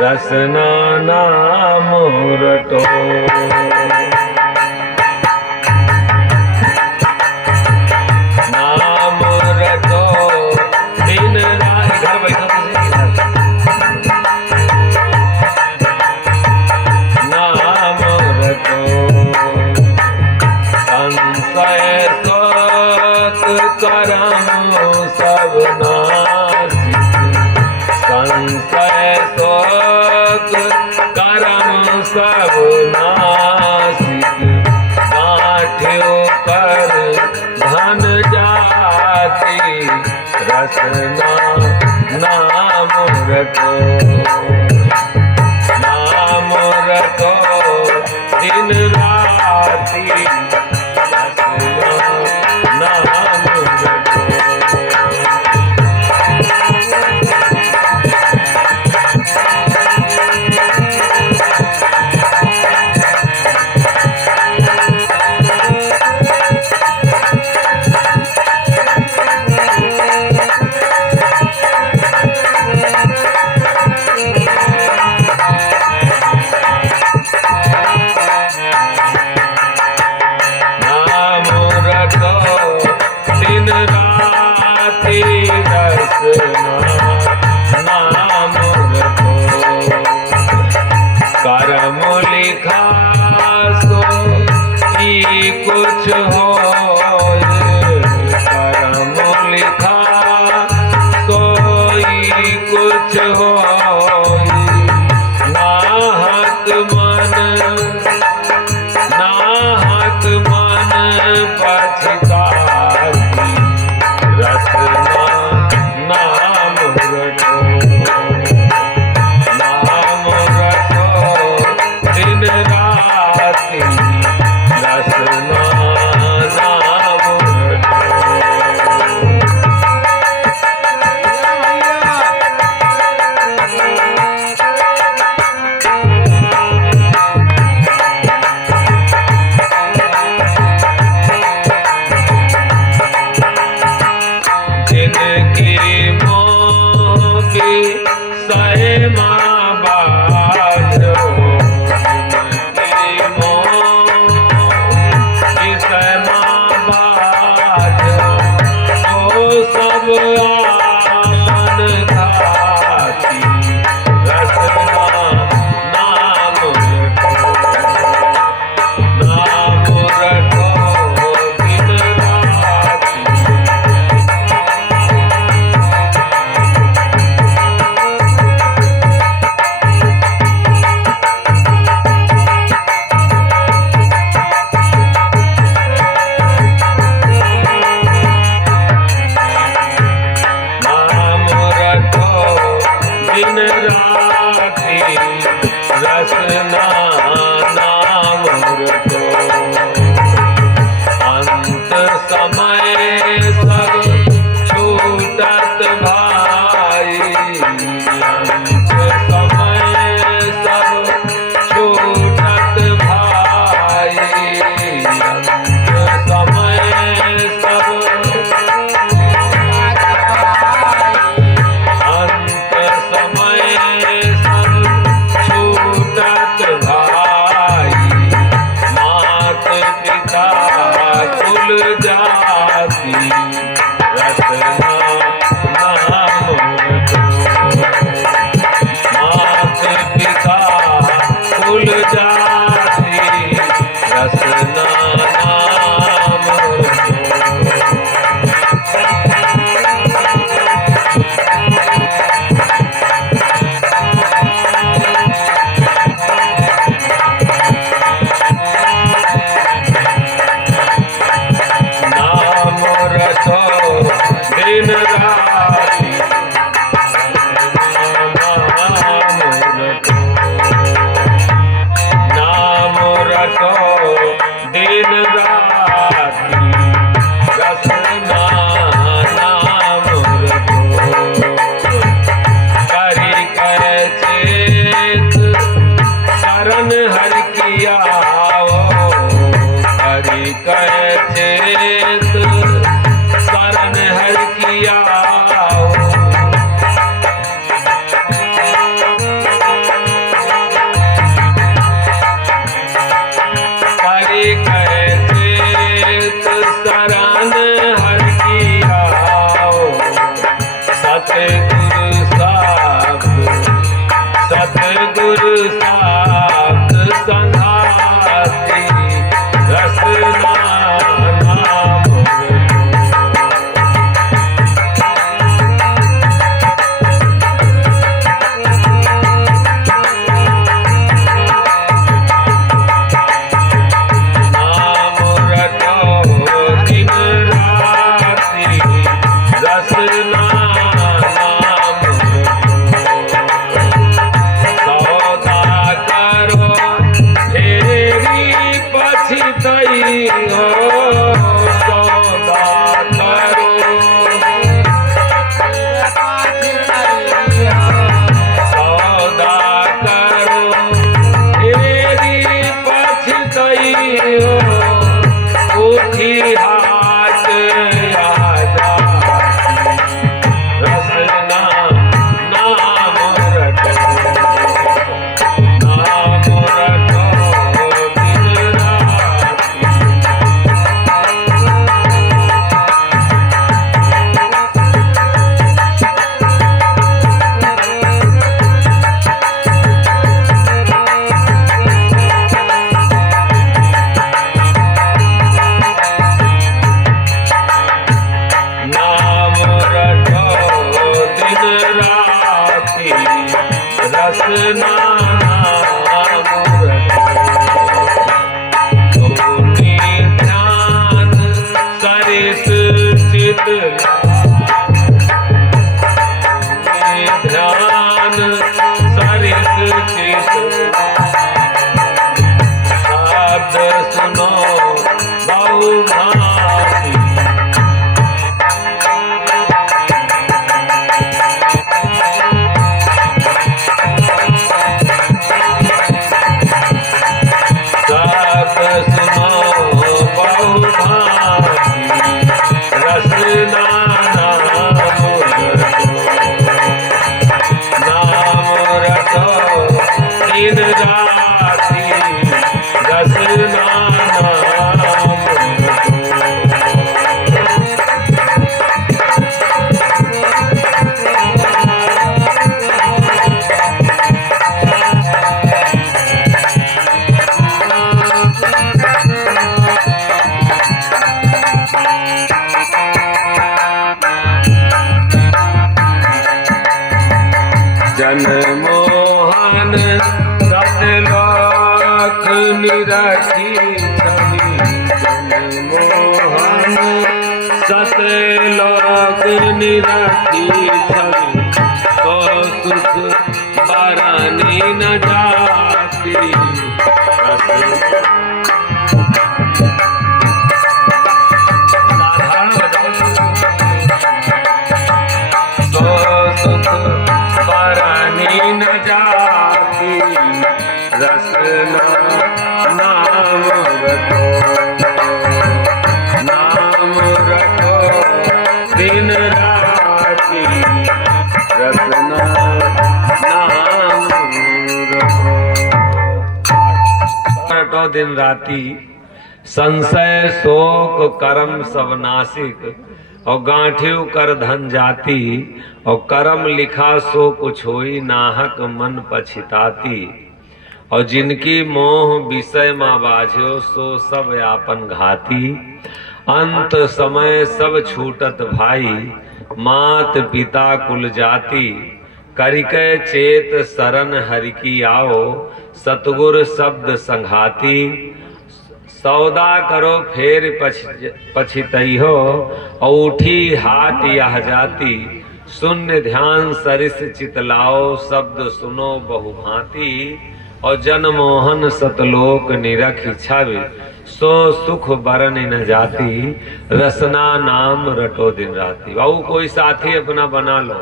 रसना नाम रटो। नाम रटो दिन रात। घर बैठो नाम रटो। संशय शोक करम सब नासी। संशय शोक करम सब नासिक। गांठ्यों पर धन जाति रसना नाम रटो। नाम रटो दिन राति रसना नाम रटो। दिन राति रसना नाम रटो। करम लिखा सो ही कुछ हो। करम लिखा सो ही कुछ हो। नाहक मन पछताती रसना नाम रटो। नाम रटो दिन राति रसना नाम रटो। जिनकी मोह की सहे माँ बाजो। जिनकी मोह की सहे माँ बाजो। वो सब आन खाती रसना नाम रटो। नाम रटो दिन राति साथ संघाती रसना नाम ध्यान सरित चित शब्द सुनो बहुभांति शब्द सुनो बहुभांति रसना दिन राति रसना जनमोहन सतलोक निरखी छवि जनमोहन सतलोक निरखी छवि तो सुख बरानी न जाती न जाती रसना नाम रखो दिन राति रसना नाम रखो दिन राति संशय शोक कर्म सब नासिक और गांठिव कर धन जाती और कर्म लिखा सो कुछ होई नाहक मन पछिताती और जिनकी मोह विषय माँ बाझो सो सब यापन घाती अंत समय सब छूटत भाई मात पिता कुल जाति करिके चेत शरण हरि की आओ सतगुर शब्द संघाती सौदा करो फेर पछितई हो और उठी हाट यह जाती शून्य ध्यान सरिस चितलाओ शब्द सुनो बहुभांति और जनमोहन सतलोक निरख छवि सो सुख बरन न जाती रसना नाम रटो दिन राती। बाबू कोई साथी अपना बना लो।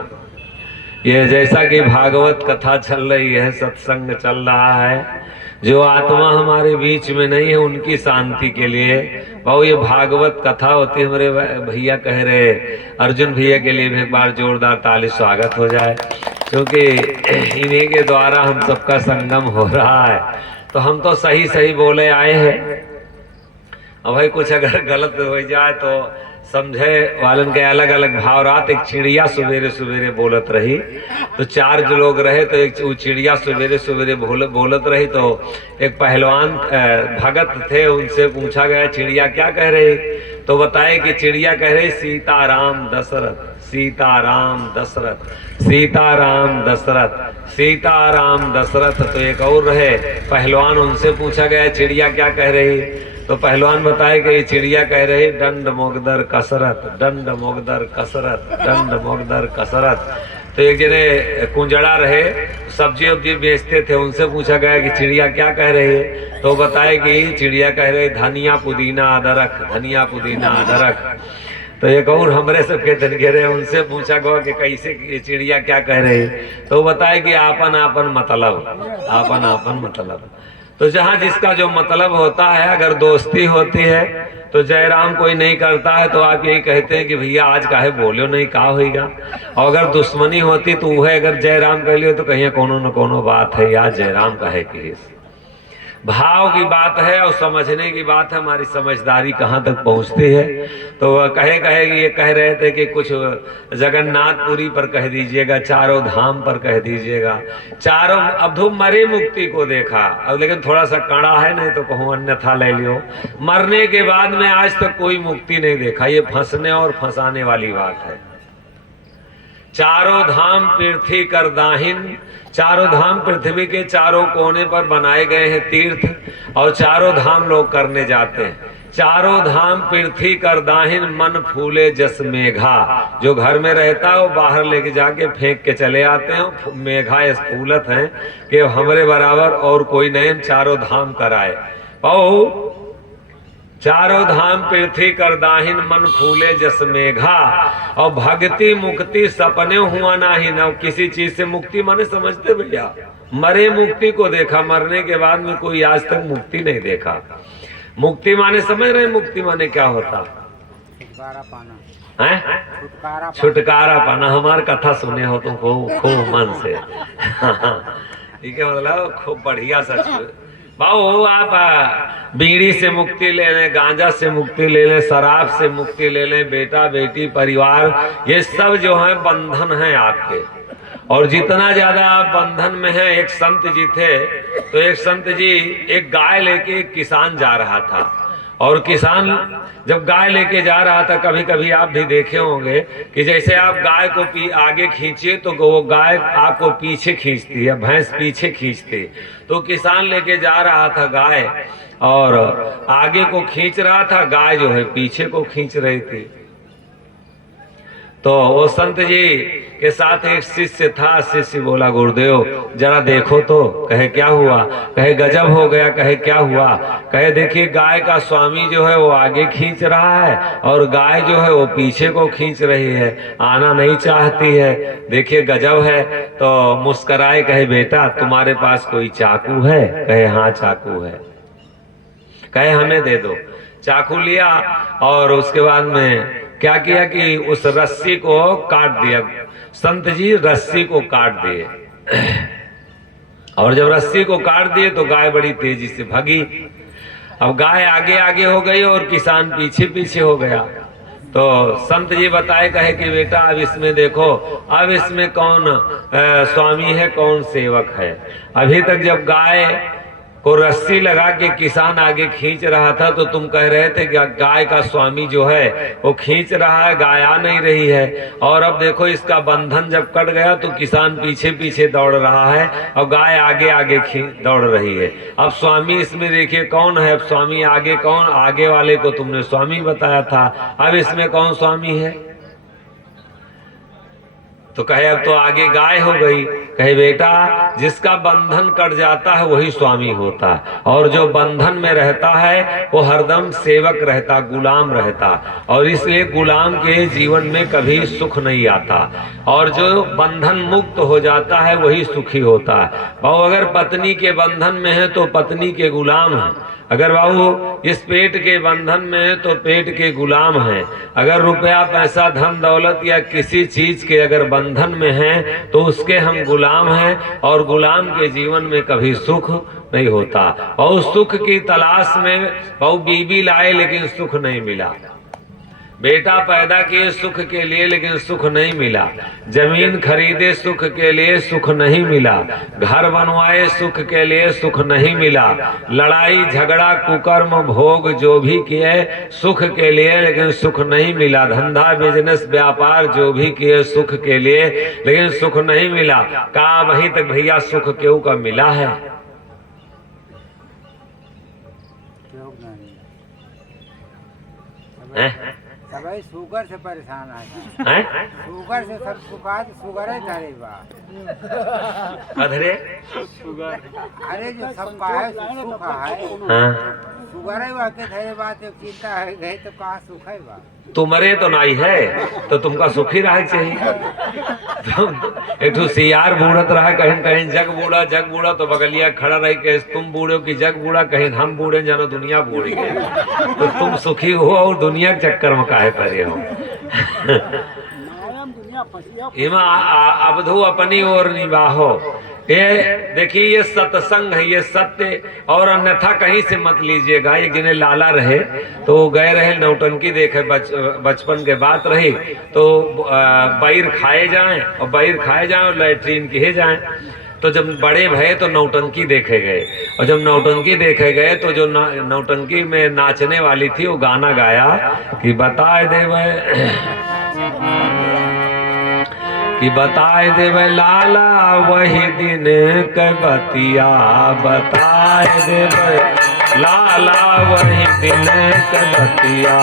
ये जैसा कि भागवत कथा चल रही है, सत्संग चल रहा है, जो आत्मा हमारे बीच में नहीं है उनकी शांति के लिए बहु ये भागवत कथा होती है। हमारे भैया कह रहे अर्जुन भैया के लिए भी एक बार जोरदार ताली स्वागत हो जाए, क्योंकि इन्हीं के द्वारा हम सबका संगम हो रहा है। तो हम तो सही सही बोले आए हैं। अब भाई कुछ अगर गलत हो जाए तो समझे वालन के अलग अलग भाव रात। एक चिड़िया सवेरे सवेरे बोलत रही, तो 4 जो लोग रहे, तो एक चिड़िया सवेरे सवेरे बोलत रही। तो एक पहलवान भगत थे, उनसे पूछा गया चिड़िया क्या कह रही, तो बताए कि चिड़िया कह रही सीताराम दशरथ, सीताराम दशरथ, सीताराम दशरथ, सीताराम दशरथ। तो एक और रहे पहलवान, उनसे पूछा गया चिड़िया क्या कह रही, तो पहलवान बताए कि ये चिड़िया कह रही डंड मोगदर कसरत, डंड मोगदर कसरत, डंड मोगदर कसरत। तो एक जने कुंजड़ा रहे, सब्जी वब्जी बेचते थे, उनसे पूछा गया कि चिड़िया क्या कह रही है, तो बताए कि चिड़िया कह रही धनिया पुदीना अदरक, धनिया पुदीना अदरक। तो एक और हमरे सबके तनके रहे, उनसे पूछा गया कि कैसे चिड़िया क्या कह रही, तो बताए कि आपन आपन मतलब, आपन आपन मतलब। तो जहाँ जिसका जो मतलब होता है, अगर दोस्ती होती है तो जयराम कोई नहीं करता है तो आप यही कहते हैं कि भैया आज काहे बोलो नहीं, का होगा। और अगर दुश्मनी होती तो वह अगर जयराम कह लियो तो कहीं कोनो न कोनो बात है, यार जयराम कहे कि भाव की बात है और समझने की बात है, हमारी समझदारी कहाँ तक पहुँचती है। तो वह कहे ये कह रहे थे कि कुछ जगन्नाथपुरी पर कह दीजिएगा, चारों धाम पर कह दीजिएगा, चारों। अब धूम मरे मुक्ति को देखा, अब लेकिन थोड़ा सा कड़ा है, नहीं तो कहूँ अन्यथा ले लियो। मरने के बाद में आज तक कोई मुक्ति नहीं देखा, ये फंसने और फंसाने वाली बात है। चारों धाम पृथ्वी कर दाहिन, चारों धाम पृथ्वी के चारों कोने पर बनाए गए हैं तीर्थ, और चारों धाम लोग करने जाते हैं। चारों धाम पृथ्वी कर दाहिन, मन फूले जस मेघा। जो घर में रहता है वो बाहर लेके जाके फेंक के चले आते हैं। मेघा स्फूलत हैं कि हमारे बराबर और कोई नहीं चारों धाम कराए। और चारों धाम पृथ्वी कर दाहिन, मन फूले जस मेघा। और भक्ति मुक्ति सपने हुआ नाही न, किसी चीज से मुक्ति माने समझते भैया, मरे मुक्ति को देखा, मरने के बाद में कोई आज तक मुक्ति नहीं देखा। मुक्ति माने समझ रहे, मुक्ति माने क्या होता छुटकारा पाना है, छुटकारा पाना। हमारी कथा सुने हो तुम खूब मन से, ठीक है, मतलब खूब बढ़िया सच। भाऊ आप बीड़ी से मुक्ति ले लें, गांजा से मुक्ति ले लें, शराब से मुक्ति ले लें, बेटा बेटी परिवार, ये सब जो है बंधन है आपके। और जितना ज्यादा आप बंधन में हैं, एक संत जी थे, तो एक संत जी एक गाय लेके एक किसान जा रहा था। और किसान जब गाय लेके जा रहा था, कभी कभी आप भी देखे होंगे कि जैसे आप गाय को आगे खींचिए तो वो गाय आपको पीछे खींचती है, भैंस पीछे खींचती। तो किसान लेके जा रहा था गाय, और आगे को खींच रहा था, गाय जो है पीछे को खींच रही थी। तो वो संत जी के साथ एक शिष्य था। शिष्य बोला गुरुदेव जरा देखो तो। कहे क्या हुआ? कहे गजब हो गया। कहे क्या हुआ? कहे देखिए गाय का स्वामी जो है वो आगे खींच रहा है और गाय जो है वो पीछे को खींच रही है, आना नहीं चाहती है। देखिए गजब है। तो मुस्कराए, कहे बेटा तुम्हारे पास कोई चाकू है? कहे हाँ चाकू है। कहे हमें दे दो। चाकू लिया और उसके बाद में क्या किया कि उस रस्सी को काट दिया। संत जी रस्सी को काट दिए, और जब रस्सी को काट दिए तो गाय बड़ी तेजी से भागी। अब गाय आगे आगे हो गई और किसान पीछे पीछे हो गया। तो संत जी बताए, कहे कि बेटा अब इसमें देखो, अब इसमें कौन स्वामी है कौन सेवक है। अभी तक जब गाय को रस्सी लगा के किसान आगे खींच रहा था तो तुम कह रहे थे कि गाय का स्वामी जो है वो खींच रहा है, गाय आ नहीं रही है। और अब देखो इसका बंधन जब कट गया तो किसान पीछे पीछे दौड़ रहा है और गाय आगे आगे दौड़ रही है। अब स्वामी इसमें देखिए कौन है। अब स्वामी आगे कौन? आगे वाले को तुमने स्वामी बताया था, अब इसमें कौन स्वामी है? तो कहे अब तो आगे गाय हो गई। कहे बेटा जिसका बंधन कट जाता है वही स्वामी होता है, और जो बंधन में रहता है वो हरदम सेवक रहता, गुलाम रहता। और इसलिए गुलाम के जीवन में कभी सुख नहीं आता, और जो बंधन मुक्त हो जाता है वही सुखी होता है। और अगर पत्नी के बंधन में है तो पत्नी के गुलाम है, अगर बाबू इस पेट के बंधन में है तो पेट के गुलाम हैं। अगर रुपया पैसा धन दौलत या किसी चीज के अगर बंधन में हैं तो उसके हम गुलाम हैं, और गुलाम के जीवन में कभी सुख नहीं होता। और सुख की तलाश में बहु बीबी लाए लेकिन सुख नहीं मिला। बेटा पैदा किए सुख के लिए लेकिन सुख नहीं मिला, जमीन खरीदे सुख के लिए सुख नहीं मिला, घर बनवाए सुख के लिए सुख नहीं मिला, लड़ाई झगड़ा कुकर्म भोग जो भी किए सुख के लिए लेकिन सुख नहीं मिला, धंधा बिजनेस व्यापार जो भी किए सुख के लिए लेकिन सुख नहीं मिला। कहा वहीं तक भैया सुख क्यों का मिला है? सभी शुगर से परेशान है, शुगर से सब शुगर है अधरे शुगर, अरे जो सबका है सुख है, शुगर है वाके धरे बात चिंता है गए तो कहाँ सुख है बा? तुम्हारे तो नहीं है तो तुमका सुखी रह चाहिए। एक तो सियार बूढ़त रहा, कहीं कहीं जग बूढ़ा तो बगलिया खड़ा रही के तुम बूढ़े हो कि जग बूढ़ा, कहीं हम बूढ़े जानो दुनिया बूढ़ी है, तो तुम सुखी हो और दुनिया के चक्कर में काहे पड़े हो? इमा अवधु अपनी ओर निवाहो। ये देखिए ये सत्संग है, ये सत्य, और अन्यथा कहीं से मत लीजिएगा। एक जिन्हें लाला रहे तो गए रहे नौटंकी देखे, बचपन के बात रही तो बैर खाए जाएं और बैर खाए जाएं और लैट्रीन किए जाएं। तो जब बड़े भये तो नौटंकी देखे गए, और जब नौटंकी देखे गए तो जो नौटंकी में नाचने वाली थी वो गाना गाया कि बताए देवे लाला वही दिन के बतिया, बताए देवे लाला वही दिन के बतिया,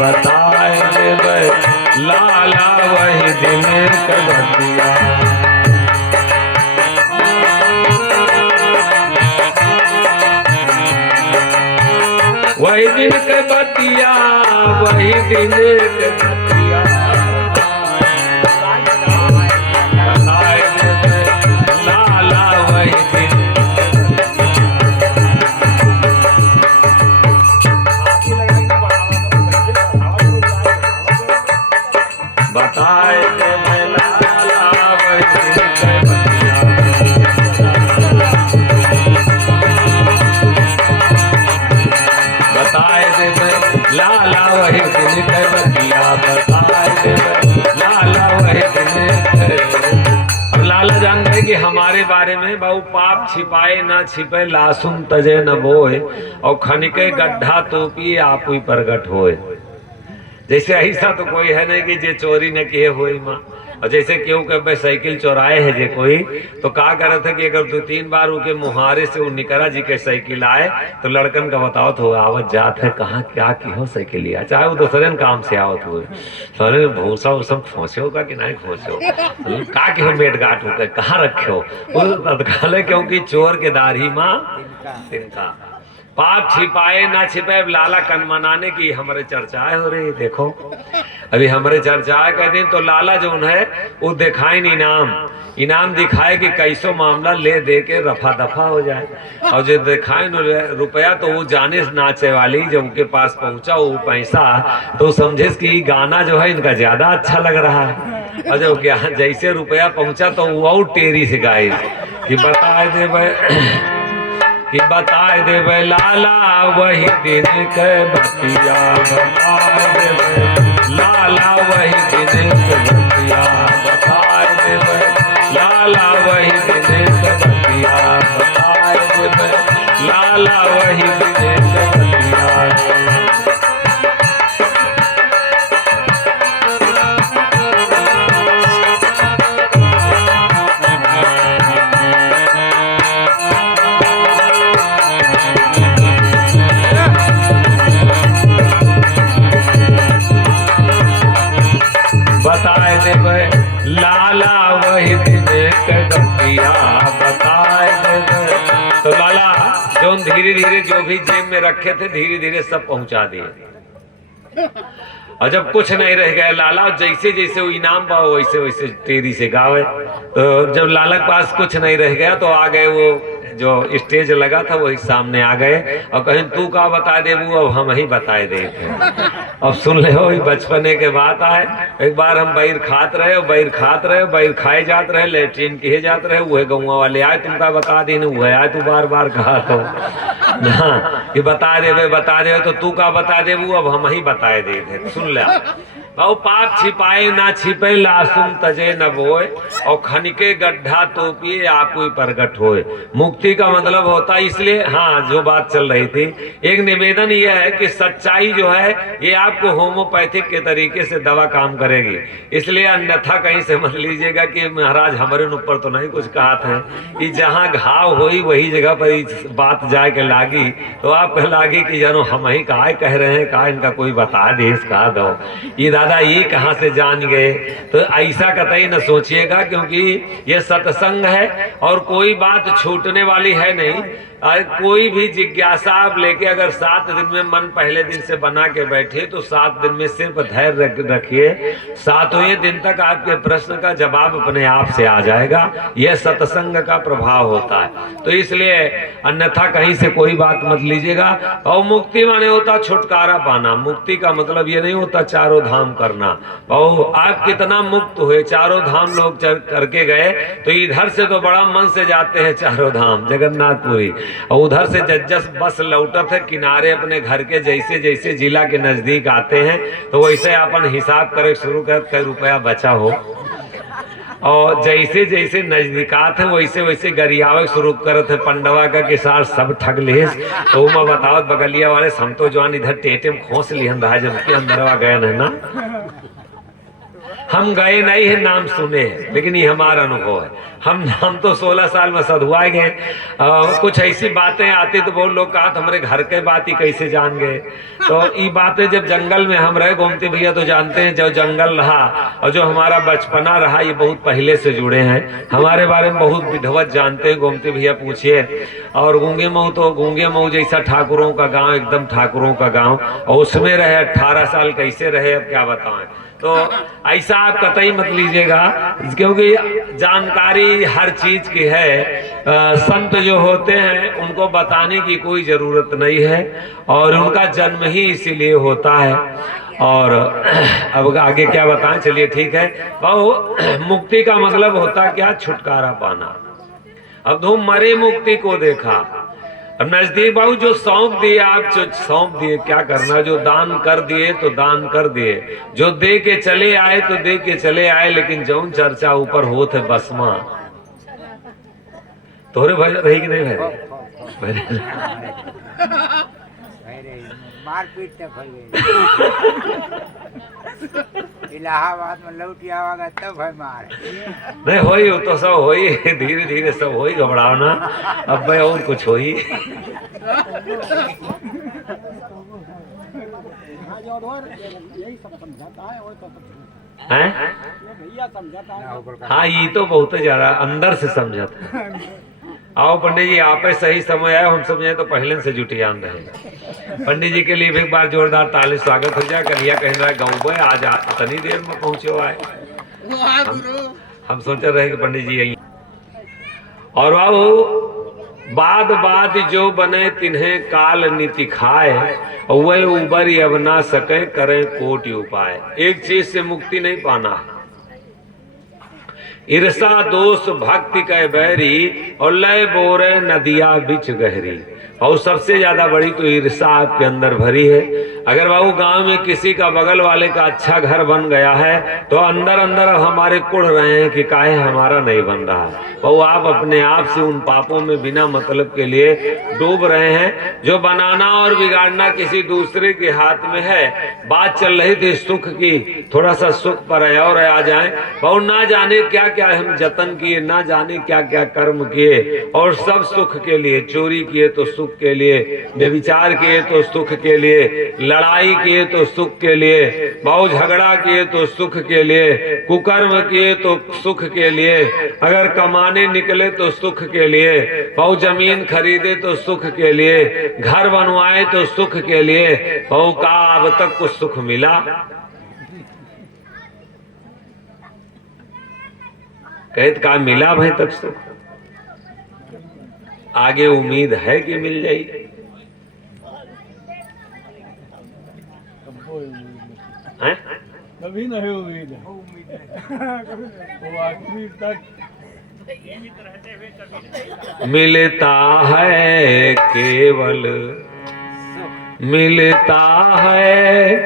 बताए देवे लाला वही दिन के बतिया। वही दिन के बतिया, वही दिन के बतिया, लाला वही दिन। बताए देवे लाला वही दिन के बतिया, बताए देवे लाला वही दिन के बतिया, बताए देवे लाला वही दिन के। अब लाला जान गए कि हमारे बारे में बहु पाप छिपाए ना छिपे, लासुन तजे न बोए, और खनिके गड्ढा तो पिए आप ही प्रगट होए। जैसे ऐसा तो कोई है नहीं कि जे चोरी न किए हुई माँ, और जैसे क्यों कभी साइकिल चोराए है जे कोई तो कहा करे थे कि अगर 2-3 बार उनके मुहारे से वो निकरा जी के साइकिल आए तो लड़कन का बताओ तो आवत जात है कहाँ क्या की हो साइकिल लिया, चाहे वो दूसरे काम से आवत हुए सारे भूसा वो सब खोसे होगा कि नहीं खोसे हो का की हो मेट गाट हो कहाँ रखे हो तत्काल, क्योंकि चोर के दाढ़ी माँ तिनका। पाप छिपाए ना छिपाए, लाला कन मनाने की हमारे चर्चाएं हो रही। देखो अभी हमारे चर्चाएं कहते हैं तो लाला जो है वो दिखाए इनाम दिखाए कि कैसो मामला ले दे के रफा दफा हो जाए, और जो दिखाए रुपया तो वो जाने नाचे वाली जब उनके पास पहुंचा वो पैसा तो समझे कि गाना जो है इनका ज्यादा अच्छा लग रहा है, और जब जैसे रुपया पहुंचा तो वो और टेरी से गाए कि बताए देवे लाला वही दिन के बतिया, बताए देवे लाला वही दिन के बतिया, बताए देवे लाला वही दिन के बतिया, बताए देवे लाला वही दिन के बतिया। बताए देवे लाला वही दिन के बतिया, बताए देवे। तो लाला जो धीरे धीरे जो भी जेब में रखे थे धीरे धीरे सब पहुंचा दिए, और जब कुछ नहीं रह गया लाला जैसे जैसे वो इनाम पाओ वैसे वैसे तेरी से गावे। तो जब लाला के पास कुछ नहीं रह गया तो आ गए वो जो स्टेज लगा था वही सामने आ गए और कहें तू का बता दे वो अब हम ही बताए दे। अब सुन ले हो बचपने के बात आए, एक बार हम बैर खात रहे बैर खाए जात रहे, लेट्रिन किए जात रहे, वह गौवा वाले आए तुमका बता दी वह आए तू बार बार कहा तो हाँ कि बता दे तो तू का बता दे वो अब हम ही बताए दे थे। सुन ले बहु पाप छिपाए ना छिपे लासुम तजे न बोए और खनिके गड्ढा तोपिए आप कोई प्रगट होए। मुक्ति का मतलब होता है, इसलिए हाँ जो बात चल रही थी, एक निवेदन यह है कि सच्चाई जो है ये आपको होम्योपैथिक के तरीके से दवा काम करेगी, इसलिए अन्यथा कहीं से मत लीजिएगा कि महाराज हमारे ऊपर तो नहीं कुछ कहा था कि जहाँ घाव हुई वही जगह पर बात जाके लागी तो आप कह लागी कि जानो हम ही कहा कह रहे हैं, कहा इनका कोई बता दे कहा दो ये दादा ये कहाँ से जान गए। तो ऐसा कतई न सोचिएगा, क्योंकि ये सत्संग है और कोई बात छूटने वाली है नहीं। कोई भी जिज्ञासा आप लेके अगर 7 दिन में मन पहले दिन से बना के बैठे तो 7 दिन में सिर्फ धैर्य रखिए, 7वें दिन तक आपके प्रश्न का जवाब अपने आप से आ जाएगा। यह सत्संग का प्रभाव होता है। तो इसलिए अन्यथा कहीं से कोई बात मत लीजिएगा। और मुक्ति माने होता छुटकारा पाना। मुक्ति का मतलब ये नहीं होता चारों धाम करना। और आप कितना मुक्त हुए, चारों धाम लोग करके गए तो इधर से तो बड़ा मन से जाते हैं चारों धाम जगन्नाथपुरी, और उधर से जज्जस बस लौटत है किनारे अपने घर के जैसे जैसे जिला के नजदीक आते हैं तो वैसे अपन हिसाब करे शुरू कर कई रुपया बचा हो, और जैसे जैसे नजदीकात है वैसे वैसे गरियावे शुरू करत है पंडवा का के साथ सब ठग ले। तो मैं बताओ बगलिया वाले हम तो जवान इधर टेटे में खोस लिहन रहा जब के अंदरवा गए ना, हम गए नहीं है नाम सुने हैं, लेकिन ये हमारा अनुभव है। हम तो 16 साल में सधुआए गए। कुछ ऐसी बातें आती तो बहुत लोग कहा हमारे घर के बात ही कैसे जान गए। तो ये बातें जब जंगल में हम रहे, गोमती भैया तो जानते हैं, जो जंगल रहा और जो हमारा बचपना रहा ये बहुत पहले से जुड़े हैं। हमारे बारे में बहुत विधवत जानते हैं, गोमती भैया पूछिए। और गूंगे मऊ तो गूंगे मऊ जैसा ठाकुरों का गांव, एकदम ठाकुरों का गांव, और उसमें रहे 18 साल कैसे रहे अब क्या बताएं। तो ऐसा आप कतई मत लीजिएगा, क्योंकि जानकारी हर चीज की है। संत जो होते हैं उनको बताने की कोई जरूरत नहीं है और उनका जन्म ही इसीलिए होता है। और अब आगे क्या बताएं, चलिए ठीक है। बहु मुक्ति का मतलब होता क्या, छुटकारा पाना। अब तुम मरे मुक्ति को देखा, अब नजदीक बाबू जो सौंप दिए, आप जो सौंप दिए क्या करना, जो दान कर दिए तो दान कर दिए, जो दे के चले आए तो दे के चले आए, लेकिन जौन चर्चा ऊपर हो थे बसमा तोरे भाई रही कि नहीं भाई मारपीट तक हो गई। इलाहाबाद में लौटी आवागा तब है मार नहीं होई, वो तो सब होई, धीरे धीरे सब होई, घबराओ ना। अब भाई और कुछ होई। हैं? हाँ ये तो बहुत ज्यादा अंदर से समझा था। आओ पंडित जी, आप सही समय आए, हम समझे तो पहले से जुटियान रहे। पंडित जी के लिए भी एक बार जोरदार ताली स्वागत हो जाए। कन्हैया कह रहा है गाँव में आज इतनी देर में पहुंचे आए, हम सोच रहे कि पंडित जी यही। और बाबू बाद जो बने तिन्हें काल नीति खाए, वह उबर अब ना सके करें कोटि उपाय। एक चीज से मुक्ति नहीं पाना, ईर्षा दोष भक्ति कह बैरी और लय बोरे नदिया बिच गहरी। और सबसे ज्यादा बड़ी तो ईर्षा आपके अंदर भरी है। अगर बाबू गांव में किसी का बगल वाले का अच्छा घर बन गया है तो अंदर अंदर हमारे कुड़ रहे हैं कि काहे हमारा नहीं बन रहा है। वो आप अपने आप से उन पापों में बिना मतलब के लिए डूब रहे हैं। जो बनाना और बिगाड़ना किसी दूसरे के हाथ में है। बात चल रही थी सुख की, थोड़ा सा सुख पर और आ जाए। वो ना जाने क्या क्या हम जतन किए, ना जाने क्या क्या कर्म किए, और सब सुख के लिए। चोरी किए तो सुख के लिए, व्यभिचार किए तो सुख के लिए, लड़ाई किए तो सुख के लिए, बहुत झगड़ा किए तो सुख के लिए, कुकर्म किए तो सुख के लिए, अगर कमाने निकले तो सुख के लिए, बहुत जमीन खरीदे तो सुख के लिए, घर बनवाए तो सुख के लिए। बहुत का अब तक कुछ सुख मिला? कहत का मिला भाई तक सुख? आगे उम्मीद है कि मिल जाएगी? कभी नहीं उम्मीद है। वो आखिरी तक मिलता है केवल, मिलता है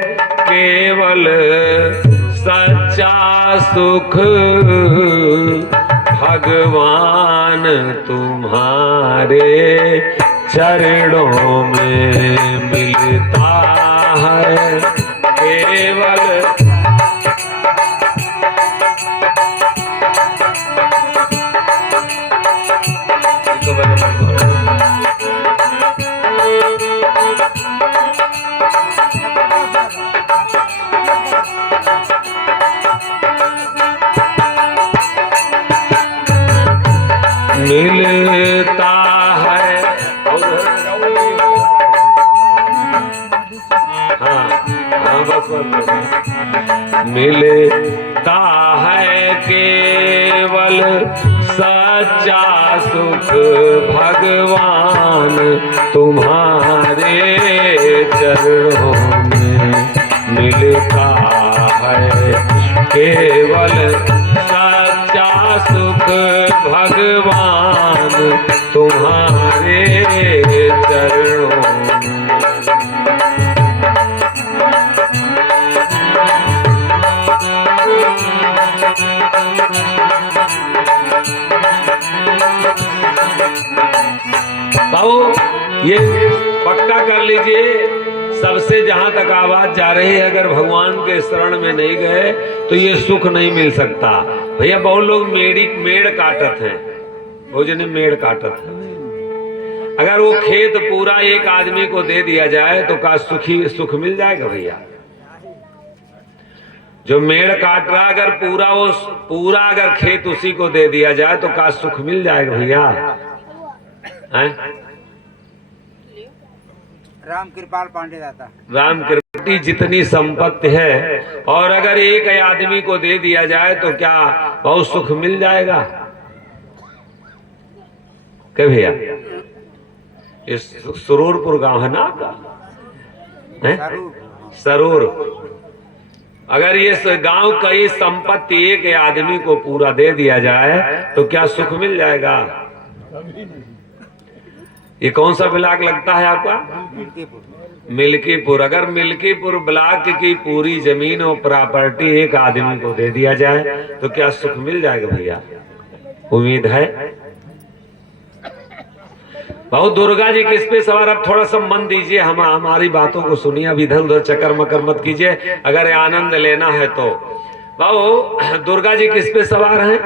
केवल सच्चा सुख, भगवान तुम्हारे चरणों में मिलता है केवल। मिलता है, हाँ बस मिलता है केवल सच्चा सुख, भगवान तुम्हारे चरणों में मिलता है केवल सच्चा सुख, भगवान तुम्हारे चरणों में। बाबू ये पक्का कर लीजिए, सबसे जहां तक आवाज जा रही है, अगर भगवान के शरण में नहीं गए तो ये सुख नहीं मिल सकता। भैया बहुत लोग मेड़ काटत हैं, वो जने मेड़ काटत है। अगर वो खेत पूरा एक आदमी को दे दिया जाए तो का सुख मिल जाएगा भैया? जो मेड़ काट रहा अगर पूरा अगर खेत उसी को दे दिया जाए तो का सुख मिल जाएगा भैया? राम कृपाल पांडे दाता, राम कृपा जितनी संपत्ति है और अगर एक आदमी को दे दिया जाए तो क्या बहुत सुख मिल जाएगा? क्या भैया? इस सरूरपुर गांव है ना आपका, सरूर। अगर ये गांव का ये संपत्ति एक आदमी को पूरा दे दिया जाए तो क्या सुख मिल जाएगा? ये कौन सा ब्लॉक लगता है आपका? मिल्कीपुर। अगर मिल्कीपुर ब्लॉक की पूरी जमीन और प्रॉपर्टी एक आदमी को दे दिया जाए तो क्या सुख मिल जाएगा भैया? उम्मीद है। बहुत दुर्गा जी किस पे सवार? अब थोड़ा सा मन दीजिए, हमारी बातों को सुनिए, अब इधर उधर चक्कर मकर मत कीजिए, अगर आनंद लेना है तो। बाबू दुर्गा जी किस पे सवार हैं?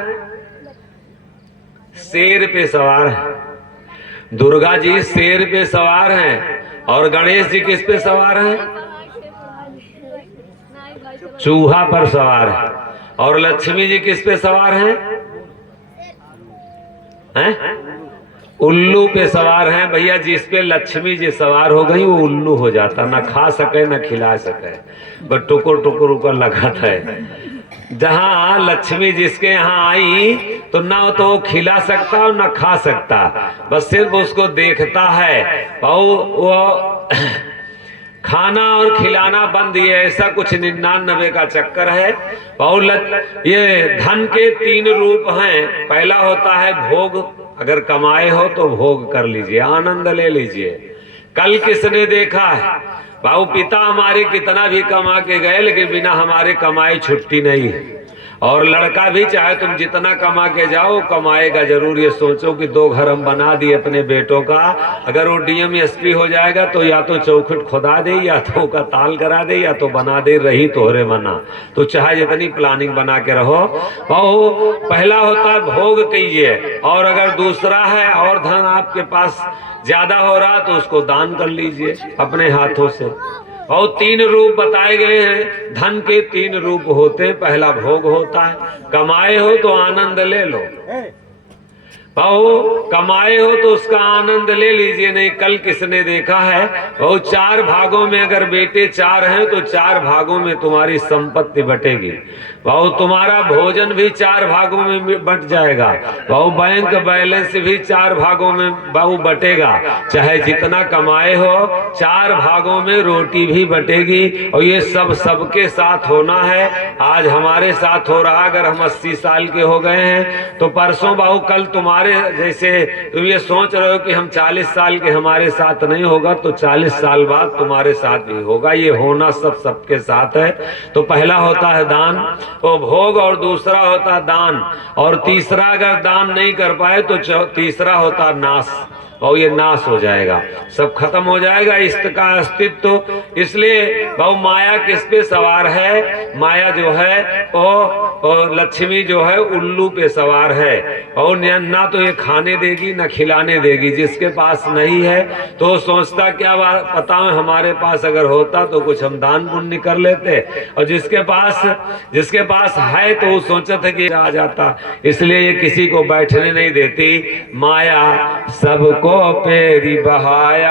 शेर पे सवार है। दुर्गा जी शेर पे सवार हैं और गणेश जी किस पे सवार हैं? चूहा पर सवार है। और लक्ष्मी जी किस पे सवार हैं? उल्लू पे सवार हैं। भैया जिस पे लक्ष्मी जी सवार हो गई वो उल्लू हो जाता, ना खा सके ना खिला सके, बस टुकुर टुकुर ऊपर लगाता है। जहां लक्ष्मी जिसके यहाँ आई तो ना तो वो खिला सकता और ना खा सकता, बस सिर्फ उसको देखता है। वो खाना और खिलाना बंद, ये ऐसा कुछ 99 का चक्कर है। ये धन के 3 रूप हैं। पहला होता है भोग, अगर कमाए हो तो भोग कर लीजिए, आनंद ले लीजिए। कल किसने देखा है बाबू, पिता हमारे कितना भी कमा के गए लेकिन बिना हमारे कमाए छुट्टी नहीं है। और लड़का भी चाहे तुम जितना कमा के जाओ कमाएगा जरूर। ये सोचो कि 2 घर हम बना दिए अपने बेटों का, अगर वो डीएम एसपी हो जाएगा तो या तो चौखट खुदा दे, या तो का ताल करा दे, या तो बना दे रही तोहरे मना। तो चाहे जितनी प्लानिंग बना के रहो। वो पहला होता है भोग कीजिए, और अगर दूसरा है और धन आपके पास ज्यादा हो रहा तो उसको दान कर लीजिए अपने हाथों से। और 3 रूप बताए गए हैं। धन के 3 रूप होते हैं। पहला भोग होता है, कमाए हो तो आनंद ले लो। कमाए हो तो उसका आनंद ले लीजिए। नहीं कल किसने देखा है, 4 भागों में अगर बेटे 4 हैं तो 4 भागों में तुम्हारी संपत्ति बटेगी। भाऊ तुम्हारा भोजन भी 4 भागों में बट जाएगा, भाऊ बैंक बैलेंस भी 4 भागों में भाऊ बटेगा, चाहे जितना कमाए हो 4 भागों में रोटी भी बटेगी। और ये सब सबके साथ होना है। आज हमारे साथ हो रहा, अगर हम 80 साल के हो गए हैं तो परसों भाऊ कल तुम्हारे जैसे तुम ये सोच रहे हो कि हम 40 साल के हमारे साथ नहीं होगा, तो 40 साल बाद तुम्हारे साथ भी होगा। ये होना सब सबके साथ है। तो पहला होता है दान, वो भोग, और दूसरा होता दान, और तीसरा अगर दान नहीं कर पाए तो तीसरा होता नाश, और ये नाश हो जाएगा, सब खत्म हो जाएगा इसका अस्तित्व। इसलिए बहु माया किस पे सवार है? माया जो है वो लक्ष्मी जो है उल्लू पे सवार है, और ना तो ये खाने देगी ना खिलाने देगी। जिसके पास नहीं है तो सोचता क्या पता है हमारे पास अगर होता तो कुछ हम दान पुण्य कर लेते, और जिसके पास है तो वो सोचता कि आ जाता। इसलिए ये किसी को बैठने नहीं देती। माया सबको पेरी बहाया।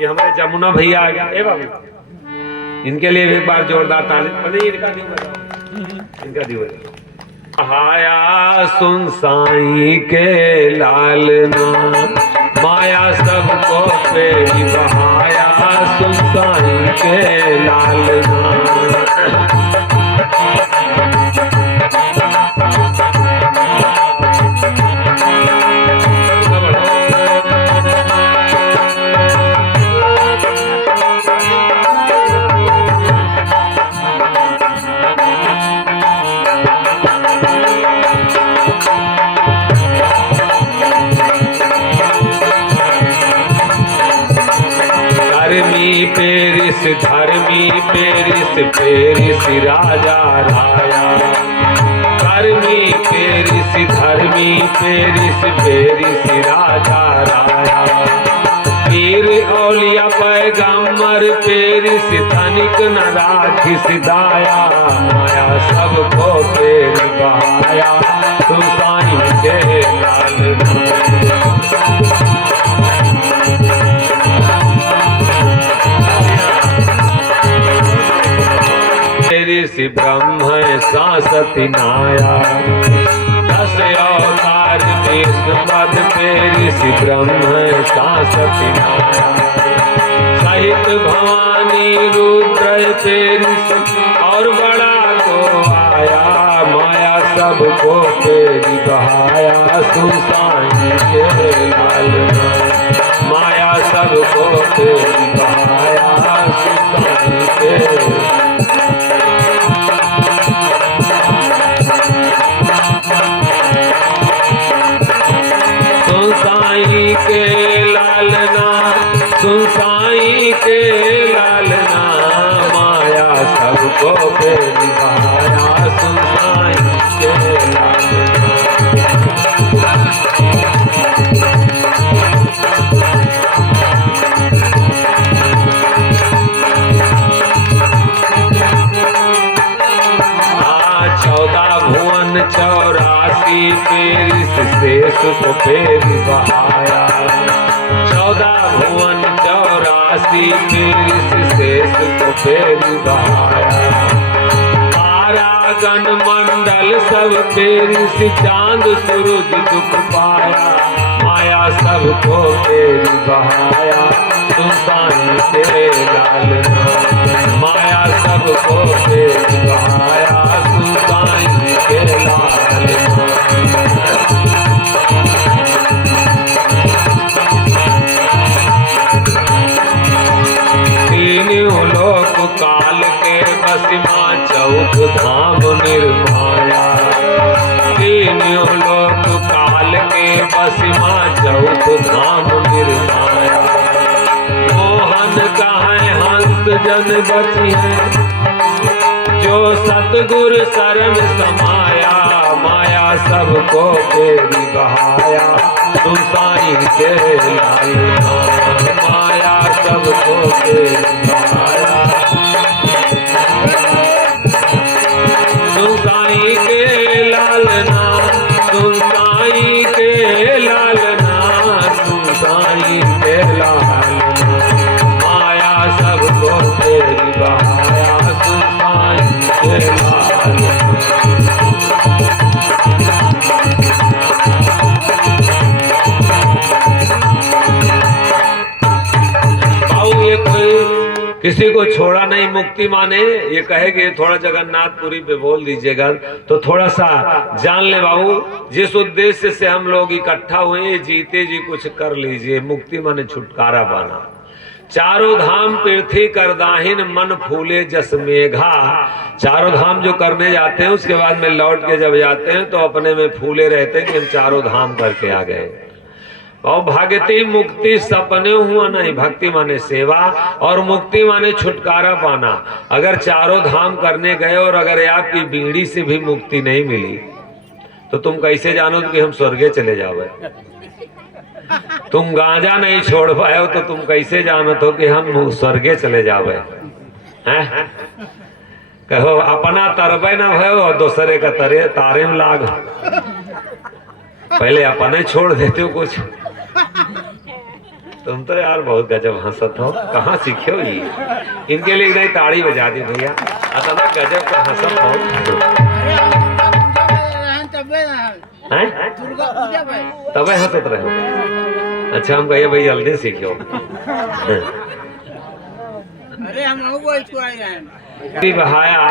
ये हमारे जमुना भैया आ गया। ए बाबू इनके लिए एक बार जोरदार ताली। इनका दियो बहाया सुन साईं के लालना, माया सबको पेरी बहाया सुन साईं के लालना। धर्मी पेरिस राजा राया, धर्मी पेरिस राजा राया। पीर औलिया पैगंबर पेरिस तनिक न राखिस दाया, माया सबको पेरी बहाया तुम साईं के लालना। पेरिस ब्रह्म सासति नाया, 10 अवतार विष्णुपद पेरिस ब्रह्म सासति नाया। सहित भवानी रुद्र पेरिस और बड़ा को आया, माया सबको पेरी बहाया सुन साईं के लालना। माया सबको पेरी बहाया सुन साईं के। सुन साईं के लालना, माया सबको पेरी बहाया सुन साईं के लालना। भुवन 84 पेरिस शेष को पेरी बहाया। 14 भुवन 84 पेरिस शेष को पेरी बहाया। 12 गण मंडल सब पेरिस चांद सूरज दुख पाया, माया सबको पेरी बहाया तुम साईं के लालना। माया सबको पेरी बहाया तुम साईं के लालना। तीनों लोक काल के बसिमा चौथ धाम निर्माया। तीनों लोक काल के बसिमा चौथ धाम निर्माया। मोहन कहाँ हंस जन बची है, जो सतगुर शरण समाया, माया सबको पेरी बहाया तुम साईं के लालना। माया सबको पेरी बहाया तुम साईं के लालना। तुम साईं के लालना, तुम साईं के लालना। माया सबको पेरी बहाया तुम साईं के लालना। किसी को छोड़ा नहीं। मुक्ति माने ये कहे कि थोड़ा जगन्नाथपुरी पे बोल दीजिएगा तो थोड़ा सा जान ले बाबू, जिस उद्देश्य से हम लोग इकट्ठा हुए, जीते जी कुछ कर लीजिए। मुक्ति माने छुटकारा पाना। चारों धाम पृथ्वी कर दाहिन, मन फूले जस मेघा। चारों धाम जो करने जाते हैं उसके बाद में लौट के जब जाते हैं तो अपने में फूले रहते हैं कि हम चारों धाम करके आ गए। और भक्ति मुक्ति सपने हुआ नहीं। भक्ति माने सेवा और मुक्ति माने छुटकारा पाना। अगर चारों धाम करने गए और अगर आपकी बीड़ी से भी मुक्ति नहीं मिली तो तुम कैसे जानो कि हम स्वर्गे चले जाओगे? तुम गांजा नहीं छोड़ पाए हो तो तुम कैसे जानो तो कि हम स्वर्गे चले जाओगे? हैं? कहो अपना तरबे ना भयो और दूसरे का तारे में लाग। पहले अपने छोड़ देते हो कुछ। तुम तो यार बहुत गजब हंसत हो। कहाँ सीखे हो ये? इनके लिए नहीं ताड़ी बजा दी भैया। अतना गजब का हंसत हो। तबे हंसत रहो। अच्छा हम कहिए भाई जल्दी सीखो। अरे हम लोग बहाया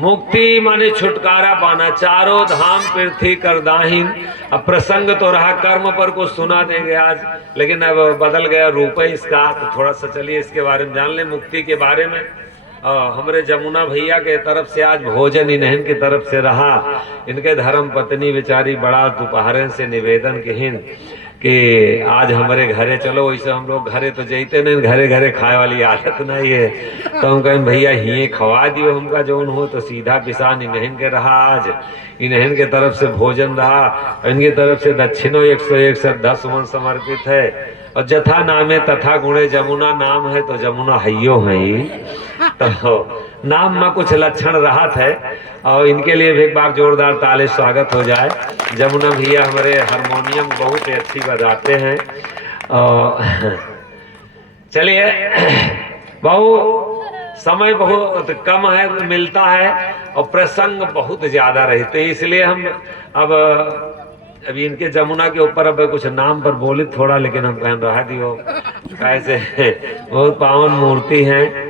मुक्ति माने छुटकारा पाना। चारों धाम पृथ्वी कर दाहिन। अब प्रसंग तो रहा कर्म पर को सुना देंगे आज, लेकिन अब बदल गया रूप है इसका। तो थोड़ा सा चलिए इसके बारे में जान ले, मुक्ति के बारे में। हमारे जमुना भैया के तरफ से आज भोजन इन्हन की तरफ से रहा। इनके धर्म पत्नी बेचारी बड़ा दोपहर से निवेदन किहिन कि आज हमारे घरे चलो। वैसे हम लोग घरे तो जैते नहीं, घरे घरे खाए वाली आदत नहीं है। तो हम कहें भैया ही खवा दियो हमका जो हो। तो सीधा पिसान इन्हन के रहा। आज इन्हन के तरफ से भोजन रहा। इनकी तरफ से दक्षिणों 101 से 10 मन समर्पित है। और जथा नामे तथा गुणे जमुना नाम है तो जमुना हइयो है। तो नाम में कुछ लक्षण रहा है और इनके लिए भी एक बार जोरदार ताले स्वागत हो जाए। जमुना भैया हमारे हारमोनियम बहुत ही अच्छी बजाते हैं। चलिए बहु समय बहुत कम है मिलता है और प्रसंग बहुत ज्यादा रहते हैं, इसलिए हम अब अभी इनके जमुना के ऊपर अब कुछ नाम पर बोले थोड़ा, लेकिन हम कहन रहा दियो कैसे बहुत पावन मूर्ति हैं।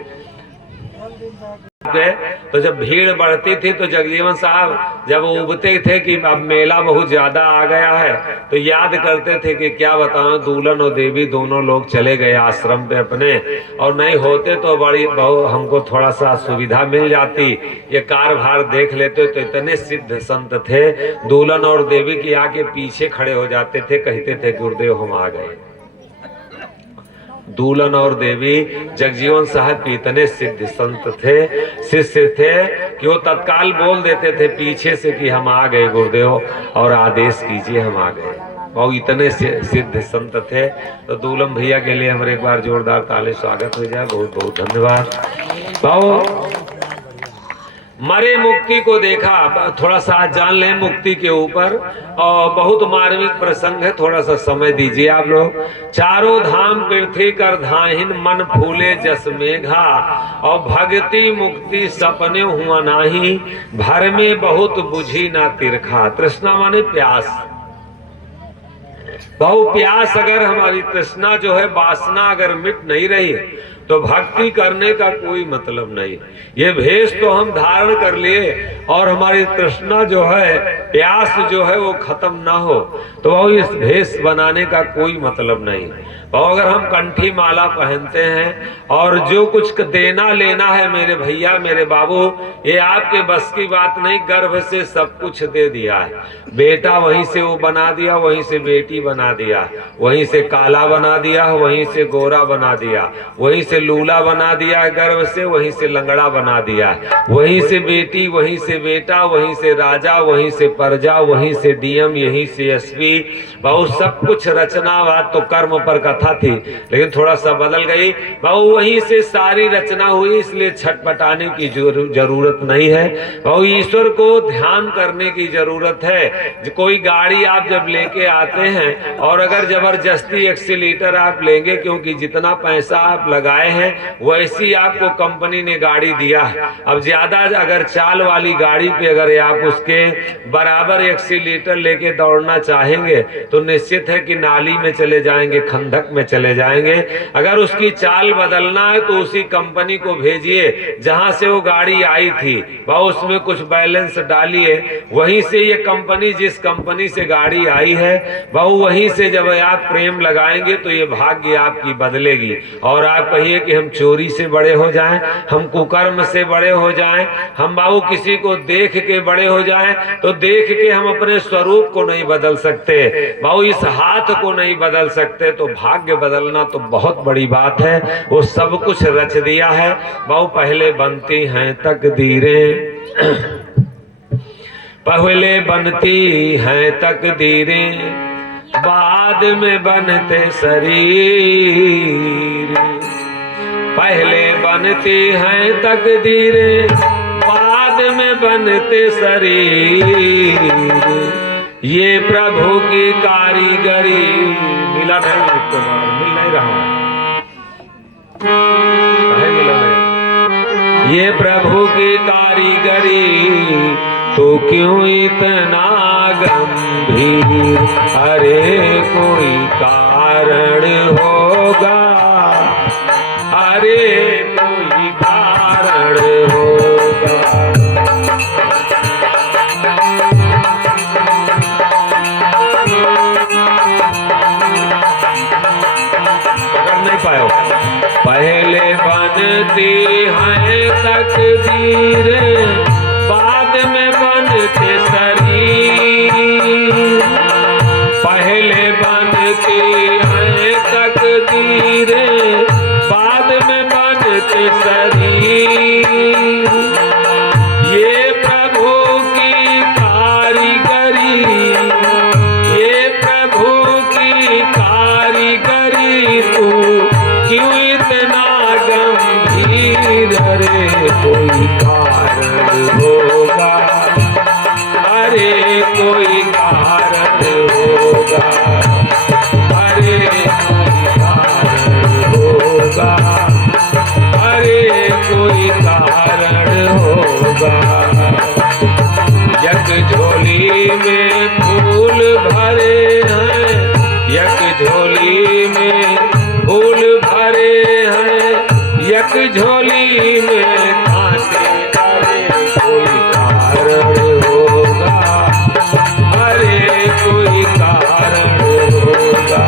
तो जब भीड़ बढ़ती थी तो जगजीवन साहब जब उबते थे कि अब मेला बहुत ज्यादा आ गया है तो याद करते थे कि क्या बताऊं, दूल्हन और देवी दोनों लोग चले गए आश्रम पे अपने, और नहीं होते तो बड़ी बहुत हमको थोड़ा सा सुविधा मिल जाती, ये कारभार देख लेते। तो इतने सिद्ध संत थे, दूल्हन और देवी की आके पीछे खड़े हो जाते थे, कहते थे गुरुदेव हम आ गए। दूल्हन और देवी जगजीवन साहब के इतने सिद्ध संत थे, शिष्य थे कि वो तत्काल बोल देते थे पीछे से कि हम आ गए गुरुदेव और आदेश कीजिए हम आ गए। और इतने सिद्ध संत थे। तो दूल्हन भैया के लिए हमारे एक बार जोरदार ताली स्वागत हो जाए। बहुत बहुत धन्यवाद। भाव मरे मुक्ति को देखा, थोड़ा सा जान लें मुक्ति के ऊपर, और बहुत मार्मिक प्रसंग है, थोड़ा सा समय दीजिए आप लोग। चारों धाम पृथ्वी कर धाहिन, मन फूले जस मेघा, और भक्ति मुक्ति सपने हुआ नाही, भर में बहुत बुझी ना तिरखा। तृष्णा माने प्यास, बहु प्यास अगर हमारी तृष्णा जो है वासना अगर मिट नहीं रही तो भक्ति करने का कोई मतलब नहीं। ये भेष तो हम धारण कर लिए और हमारी तृष्णा जो है प्यास जो है वो खत्म ना हो तो वो इस भेष बनाने का कोई मतलब नहीं। और अगर हम कंठी माला पहनते हैं और जो कुछ देना लेना है मेरे भैया मेरे बाबू, ये आपके बस की बात नहीं, गर्भ से सब कुछ दे दिया है। बेटा वहीं से वो बना दिया, वहीं से बेटी बना दिया, वहीं से काला बना दिया, वहीं से गोरा बना दिया, वहीं से लूला बना दिया है गर्भ से, वहीं से लंगड़ा बना दिया, वहीं से बेटी, वहीं से बेटा, वहीं से राजा, वहीं से प्रजा, वहीं से डीएम, यहीं से एसपी, बहुत सब कुछ रचनावाद तो कर्म पर कथा थी लेकिन थोड़ा सा बदल गई। बहु वहीं से सारी रचना हुई, इसलिए छटपटाने की जरूरत नहीं है। बहु ईश्वर को ध्यान करने की जरूरत है। कोई गाड़ी आप जब लेके आते हैं और अगर जबरदस्ती एक्सीलेटर आप लेंगे, क्योंकि जितना पैसा आप लगाए आए हैं वैसी आपको कंपनी ने गाड़ी दिया है। अब ज्यादा अगर चाल वाली गाड़ी पे अगर आप उसके बराबर एक्सीलीटर लेके दौड़ना चाहेंगे तो निश्चित है कि नाली में चले जाएंगे, खंडक में चले जाएंगे। अगर उसकी चाल बदलना है तो उसी कंपनी को भेजिए जहां से वो गाड़ी आई थी, वह उसमें कुछ बैलेंस डालिए, वहीं से ये कंपनी, जिस कंपनी से गाड़ी आई है वह वहीं से जब आप प्रेम लगाएंगे तो ये भाग्य आपकी बदलेगी। और आप कहिए कि हम चोरी से बड़े हो जाएं, हम कुकर्म से बड़े हो जाएं, हम बाबू किसी को देख के बड़े हो जाएं, तो देख के हम अपने स्वरूप को नहीं बदल सकते, बाबू इस हाथ को नहीं बदल सकते, तो भाग्य बदलना तो बहुत बड़ी बात है। वो सब कुछ रच दिया है बाबू। पहले बनती हैं तकदीरें, पहले बनती हैं तकदीरें, बाद में बनते शरीर। पहले बनती हैं तकदीरें, बाद में बनते शरीर। ये प्रभु की कारीगरी। मिला नहीं कुमार, मिल नहीं रहा है, मिला नहीं। ये प्रभु की कारीगरी, तो क्यों इतना गंभीर? अरे कोई कारण होगा, अरे कोई कारण होगा। पकड़ नहीं पाए हो। पहले बनती हैं तकदीरें, बाद में बनते शरीर। पहले बनती हैं तकदीरें, बाद में बनते शरीर। ये प्रभु की कारीगरी, ये प्रभु की कारीगरी, तू क्यों इतना गंभीर? अरे कोई कारण होगा, अरे कोई कारण होगा, अरे कोई कारण होगा, अरे कोई कारण होगा। एक झोली में फूल भरे हैं, एक झोली में फूल भरे हैं, एक झोली में कांटे डाले। कोई कारण होगा, अरे कोई कारण होगा,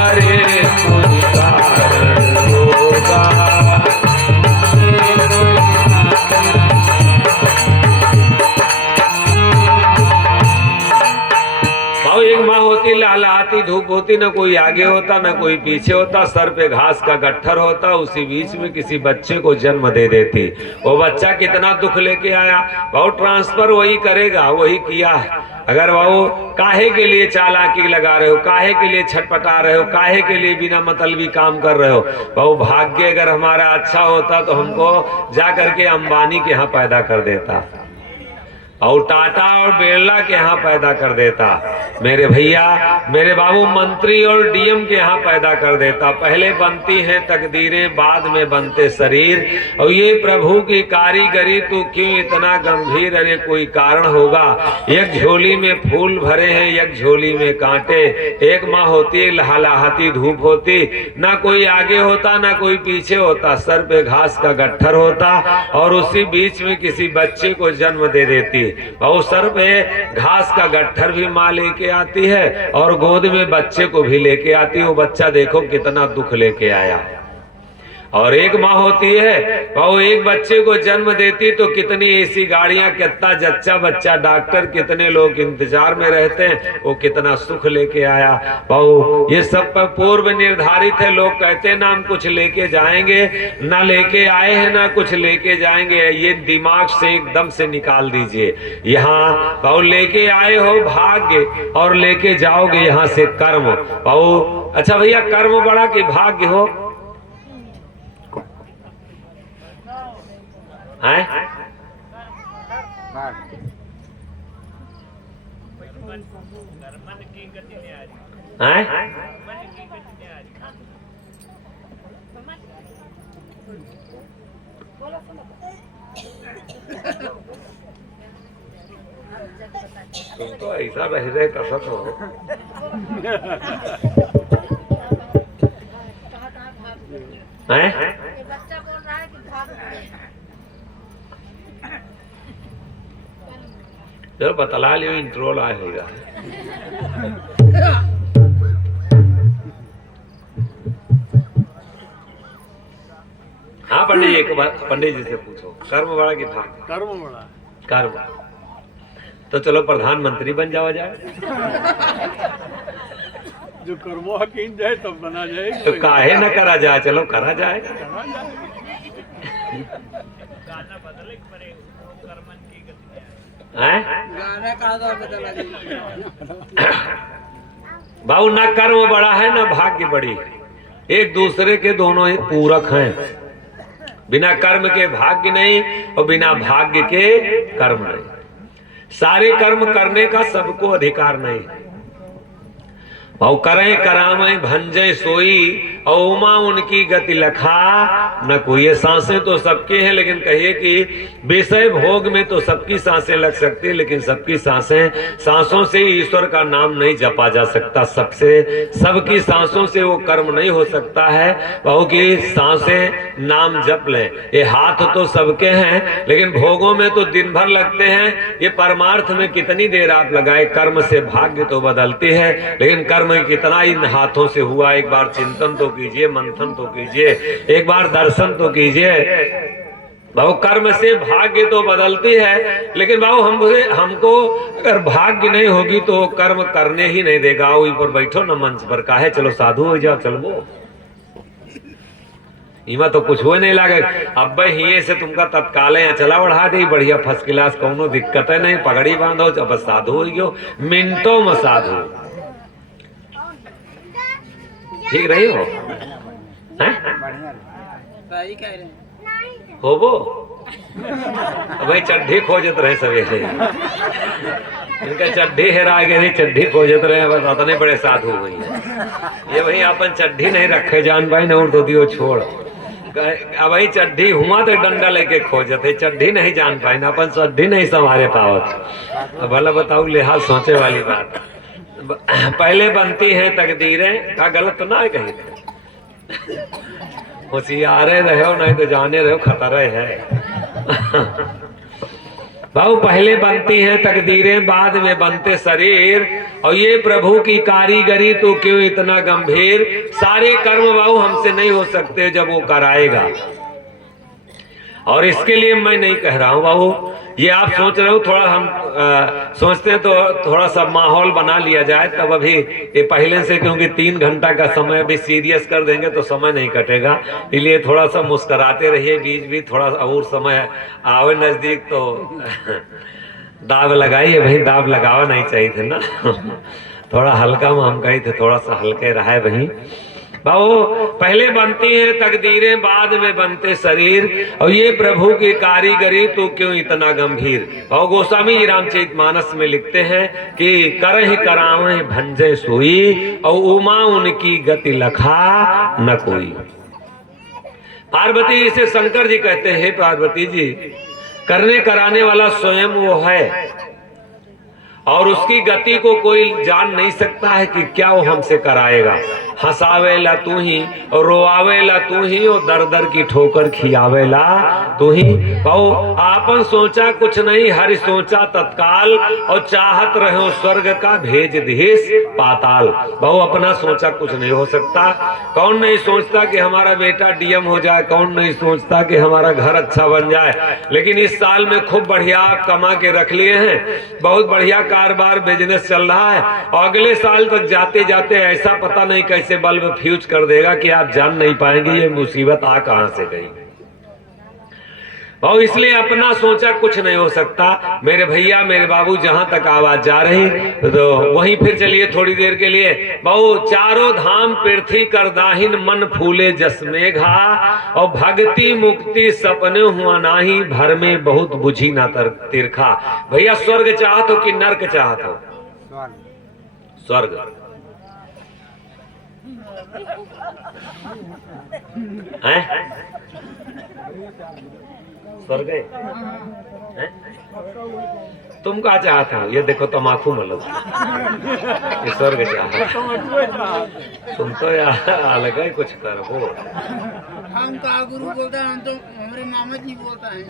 अरे कोई कारण होगा। एक माँ होती, लहलहाती धूप होती, ना कोई आगे होता ना कोई पीछे होता, सर पे घास का गट्ठर होता, उसी बीच में किसी बच्चे को जन्म दे देती। वो बच्चा कितना दुख लेके आया, बहुत ट्रांसफर वही करेगा, वही किया है। अगर वो काहे के लिए चालाकी लगा रहे हो, काहे के लिए छटपटा रहे हो, काहे के लिए बिना मतलबी काम कर रहे हो, वो भाग्य अगर हमारा अच्छा होता तो हमको जा करके अंबानी के यहाँ पैदा कर देता और टाटा और बिरला के यहाँ पैदा कर देता, मेरे भैया मेरे बाबू मंत्री और डीएम के यहाँ पैदा कर देता। पहले बनती हैं तकदीरें, बाद में बनते शरीर। और ये प्रभु की कारीगरी, तू क्यों इतना गंभीर? अरे कोई कारण होगा। एक झोली में फूल भरे हैं, एक झोली में कांटे। एक माँ होती, लहलहाती धूप होती, ना कोई आगे होता ना कोई पीछे होता, सर पे घास का गट्ठर होता और उसी बीच में किसी बच्चे को जन्म दे देती। और सर पे घास का गट्ठर भी माँ लेके आती है और गोद में बच्चे को भी लेके आती है। वो बच्चा देखो कितना दुख लेके आया। और एक माँ होती है, वो एक बच्चे को जन्म देती तो कितनी ऐसी गाड़ियां, कितना जच्चा बच्चा, डॉक्टर, कितने लोग इंतजार में रहते हैं, वो कितना सुख लेके आया। वो ये सब पर पूर्व निर्धारित है। लोग कहते हैं ना हम कुछ लेके जाएंगे, ना लेके आए हैं ना कुछ लेके जाएंगे। ये दिमाग से एकदम से निकाल दीजिए। यहाँ वो लेके आए हो भाग्य और लेके जाओगे यहाँ से कर्म। वो अच्छा भैया, कर्म बड़ा कि भाग्य हो? हैं? हैं? तुम तो ऐसा रह रहे कसत हो। हैं? बच्चा बोल रहा है कि चलो बतला लियो, इंट्रोल आए होगा। हाँ पंडित जी, एक बार पंडित जी से पूछो, कर्म बड़ा कि भाग? कर्म बड़ा। कर्म। तो चलो प्रधानमंत्री बन जाओ जाए। जो कर्मों हकीन जाए तब बना जाएगा। तो काहे न करा जाए, चलो करा जाए। भाऊ ना कर्म बड़ा है ना भाग्य बड़ी, एक दूसरे के दोनों ही पूरक हैं। बिना कर्म के भाग्य नहीं और बिना भाग्य के कर्म नहीं। सारे कर्म करने का सबको अधिकार नहीं। और करें करामें भंजे सोई और उमा उनकी गति लखा न कोई। ये सांसें तो सबकी हैं, लेकिन कहिए कि विषय भोग में तो सबकी सांसें लग सकती है, लेकिन सबकी सांसों से ईश्वर का नाम नहीं जपा जा सकता। सबकी सांसों से वो कर्म नहीं हो सकता है। बहु की सांसें नाम जप लें। ये हाथ तो सबके हैं, लेकिन भोगों में तो दिन भर लगते हैं। ये परमार्थ में कितनी देर आप लगाए। कर्म से भाग्य तो बदलती है, लेकिन कर्म कितना इन हाथों से हुआ। एक बार चिंतन तो कीजिए, मंथन तो कीजिए, एक बार दर्शन तो कीजिए। भाव कर्म से भाग्य तो बदलती है, लेकिन भाव हमको अगर भाग्य नहीं होगी तो कर्म करने ही नहीं देगा। वहीं पर बैठो न मंच पर, काहे चलो साधु हो जाओ, चलो इमा तो कुछ हो नहीं लागे। अब ही से तुमका तत्काल यहाँ चला बढ़ा दी, बढ़िया फर्स्ट क्लास, कोनो दिक्कत है नहीं। पगड़ी बांधो, जब साधु हो गयो, मिनटों में साधु। ठीक रही हो? हो वो भाई चड्ढी खोजत रहे सवेरे, इनका चड्ढी हेरा गई, चड्ढी खोजत रहे। बस इतने बड़े साधु हुई है ये। वही अपन चड्ढी नहीं रखे जान भाई, न तो दियो छोड़। अब वही चड्ढी हुआ तो डंडा लेके खोजते, चड्ढी नहीं जान पाए ना अपन, चड्ढी नहीं संभाले पावत। भला बताऊ, लिहाज सोचे वाली बात। पहले बनती है तकदीरें, का गलत तो ना है कहीं। होशियारे रहो नहीं तो जाने रहो खतरे है। भाव पहले बनती है तकदीरें, बाद में बनते शरीर। और ये प्रभु की कारीगरी तो क्यों इतना गंभीर। सारे कर्म भाव हमसे नहीं हो सकते जब वो कराएगा। और इसके लिए मैं नहीं कह रहा हूँ बाबू, ये आप सोच रहे हो। थोड़ा हम सोचते हैं तो थोड़ा सा माहौल बना लिया जाए तब। अभी ये पहले से, क्योंकि 3 घंटा का समय अभी सीरियस कर देंगे तो समय नहीं कटेगा, इसलिए थोड़ा सा मुस्कुराते रहिए। बीच भी थोड़ा और समय आवे नजदीक तो दाव लगाइए भाई, दाव लगावा नहीं चाहिए थे ना। थोड़ा हल्का में हम कही थे, थोड़ा सा हल्के रहा वही। बाबू पहले बनती है तकदीरें, बाद में बनते शरीर। और ये प्रभु की कारीगरी तो क्यों इतना गंभीर। और गोस्वामी जी रामचरितमानस में लिखते हैं कि करहि करावे भंजे सोई और उमा उनकी गति लखा न कोई। पार्वती से शंकर जी कहते हैं, पार्वती जी करने कराने वाला स्वयं वो है, और उसकी गति को कोई जान नहीं सकता है कि क्या वो हमसे कराएगा। हंसावेला तू ही और रोआवेला तू ही और दर दर की ठोकर खियावेला तू ही। बहु आपन सोचा कुछ नहीं, हरि सोचा तत्काल। और चाहत रहो स्वर्ग का भेज देश पाताल। बहु अपना सोचा कुछ नहीं हो सकता। कौन नहीं सोचता कि हमारा बेटा डीएम हो जाए, कौन नहीं सोचता कि हमारा घर अच्छा बन जाए। लेकिन इस साल में खूब बढ़िया आप कमा के रख लिए हैं, बहुत बढ़िया कारोबार बिजनेस चल रहा है। और अगले साल तक जाते जाते ऐसा पता नहीं कैसे बल्ब फ्यूज कर देगा कि आप जान नहीं पाएंगे ये मुसीबत आ कहां से गई। और इसलिए अपना सोचा कुछ नहीं हो सकता। मेरे भैया मेरे बाबू, जहां तक आवाज जा रही तो वहीं फिर चलिए थोड़ी देर के लिए। बहु चारों धाम पृथ्वी कर दाहिन, मन फूले जस मेघा। और भक्ति मुक्ति सपने हुआ नाही, भर में बहुत बुझी ना तिरखा। भैया स्वर्ग चाहत हो कि नर्क चाहत हो? स्वर्ग। हैं? स्वर्ग है? हैं? तुम क्या चाहते हो? ये देखो तमाकू मतलब ये स्वर्ग चाहते तुम तो यार अलग ही कुछ कर वो। हम का गुरु बोलता है, हम तो हमारे मामा जी बोलता है।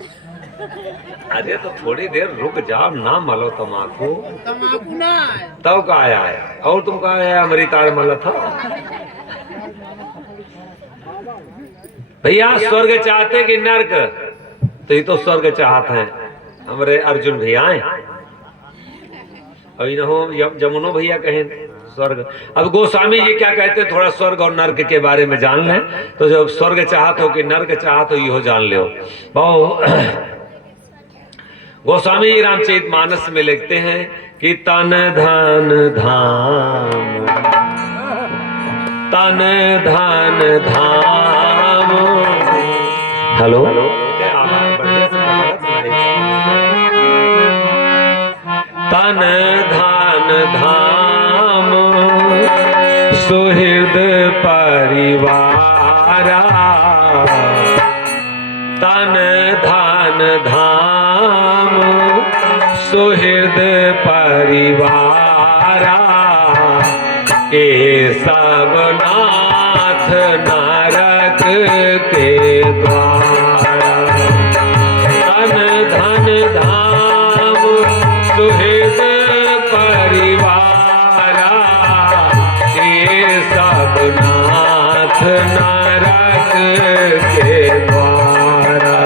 अरे तो थोड़ी देर रुक जाओ ना मलो तमाकू। तम्बाकू ना है। तब का आया है और तुम कहा आया अमृतार मल था। भैया स्वर्ग चाहते कि नर्क? तो ये तो स्वर्ग चाहते हैं हमारे अर्जुन भैया हैं और इन्हों जमुनो भैया कहें स्वर्ग। अब गोस्वामी जी क्या कहते हैं थोड़ा स्वर्ग और नर्क के बारे में जान लें। तो जब स्वर्ग चाहत हो कि नर्क चाहत हो यो जान लो। गोस्वामी जी रामचरित मानस में लिखते हैं कि तन धन धाम, तन धन धाम। हेलो तन धन धाम सुहृद परिवारा, तन धन धाम सुहृद परिवारा। ये सब नाथ नरक के द्वारा, तन धन धाम सुहृद परिवारा। ये सब नाथ नरक के द्वारा।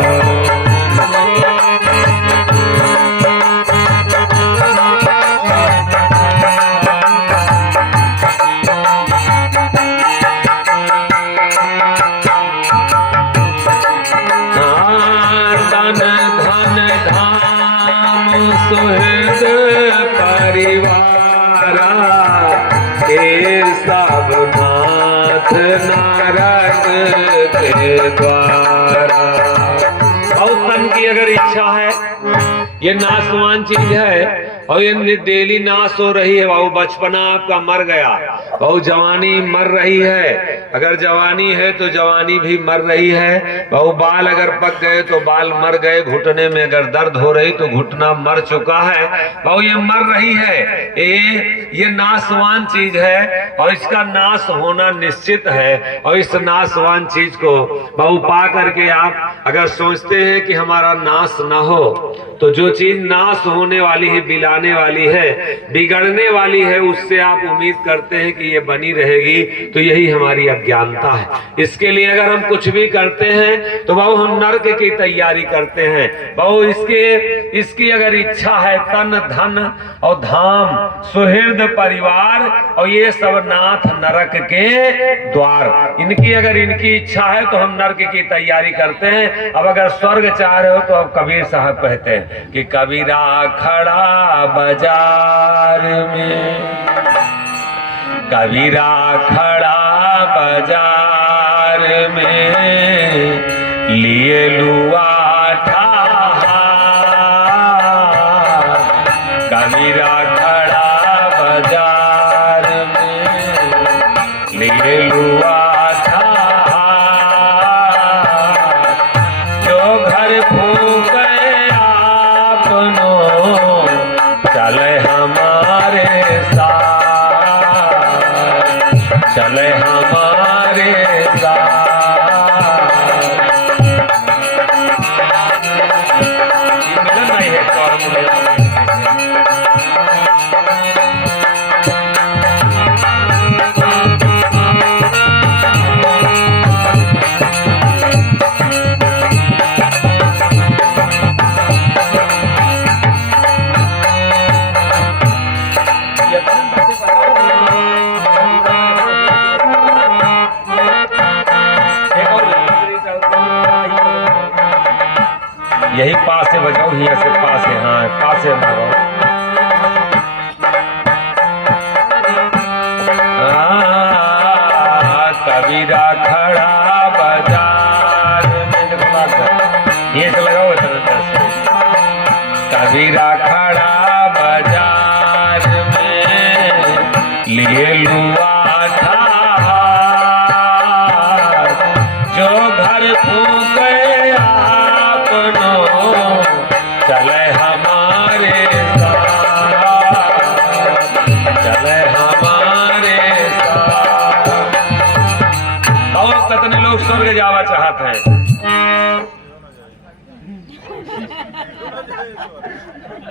तन धन धाम सुहृद परिवारा। ये सब नाथ नरक के द्वारा। और तन की अगर इच्छा है, ये नाशवान चीज है और ये डेली नाश हो रही है। वो बचपना आपका मर गया, वो जवानी मर रही है। अगर जवानी है तो जवानी भी मर रही है। वो बाल अगर पक गए तो बाल मर गए। घुटने में अगर दर्द हो रही तो घुटना मर चुका है। वो ये मर रही है। ये नाशवान चीज है और इसका नाश होना निश्चित है। और इस नाशवान चीज को बहु पा करके आप अगर सोचते हैं कि हमारा नाश ना हो, तो जो चीज नाश होने वाली है, बिलाने वाली है, बिगड़ने वाली है, उससे आप उम्मीद करते हैं कि ये बनी रहेगी, तो यही हमारी अज्ञानता है। इसके लिए अगर हम कुछ भी करते हैं तो बहु हम नरक की तैयारी करते हैं। बहु इसकी अगर इच्छा है, तन धन और धाम सुहृद परिवार और ये सब नाथ नरक के द्वार। इनकी अगर इनकी इच्छा है तो हम नरक की तैयारी करते हैं। अब अगर स्वर्ग चाह रहे हो तो अब कबीर साहब कहते हैं कि कबीरा खड़ा बाजार में, कबीरा खड़ा बाजार में, लिए लुआ कबीरा खड़ा बाजार में, लिए लुआ जो घर फूके आपनो चले हमारे साथ, चले हमारे साथ। मिलन नहीं है यही पास से बजाओ, यहाँ से पास है। हाँ पास से बजाओ। कबीरा खड़ा बाजार में, ये से लगाओ। कबीरा खड़ा बाजार में, लिए लुआ था स्वर्ग जावा चाहत है?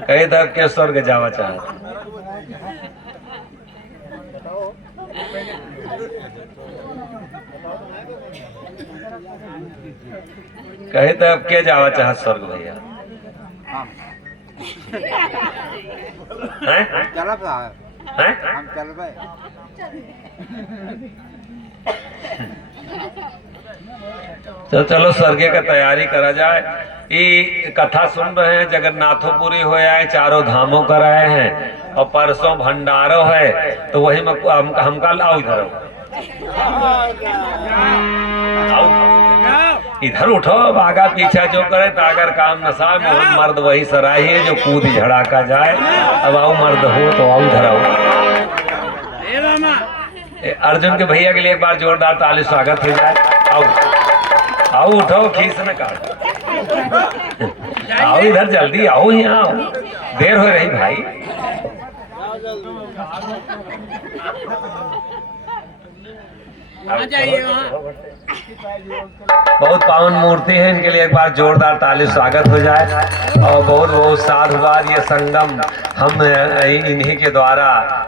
कहे तब के स्वर्ग जावा चाहत? कहे तब के जावा चाहत स्वर्ग भैया? हैं? चलब साहब, हैं? हम चलबे। तो चलो स्वर्गे का तैयारी करा जाए। ये कथा सुन रहे हैं, जगन्नाथोपुरी हो आए, चारों धामों कर आए हैं और परसों भंडारो है, तो वही में हमका लाओ इधर आओ, इधर उठो। अब आगा पीछा जो करे तागर काम नशा, मोहन मर्द वही सराही है जो कूद झड़ाका जाए। अब आओ मर्द हो तो आओ इधर आओ। अर्जुन के भैया के लिए एक बार जोरदार ताली स्वागत हो जाए। आओ आओ, उठो, खींच न काट, आओ इधर जल्दी आओ, यहाँ आओ, देर हो रही भाई। बहुत पावन मूर्ति है, इनके लिए एक बार जोरदार ताली स्वागत हो जाए। और बहुत बहुत साधुवाद, ये संगम हम इन्हीं के द्वारा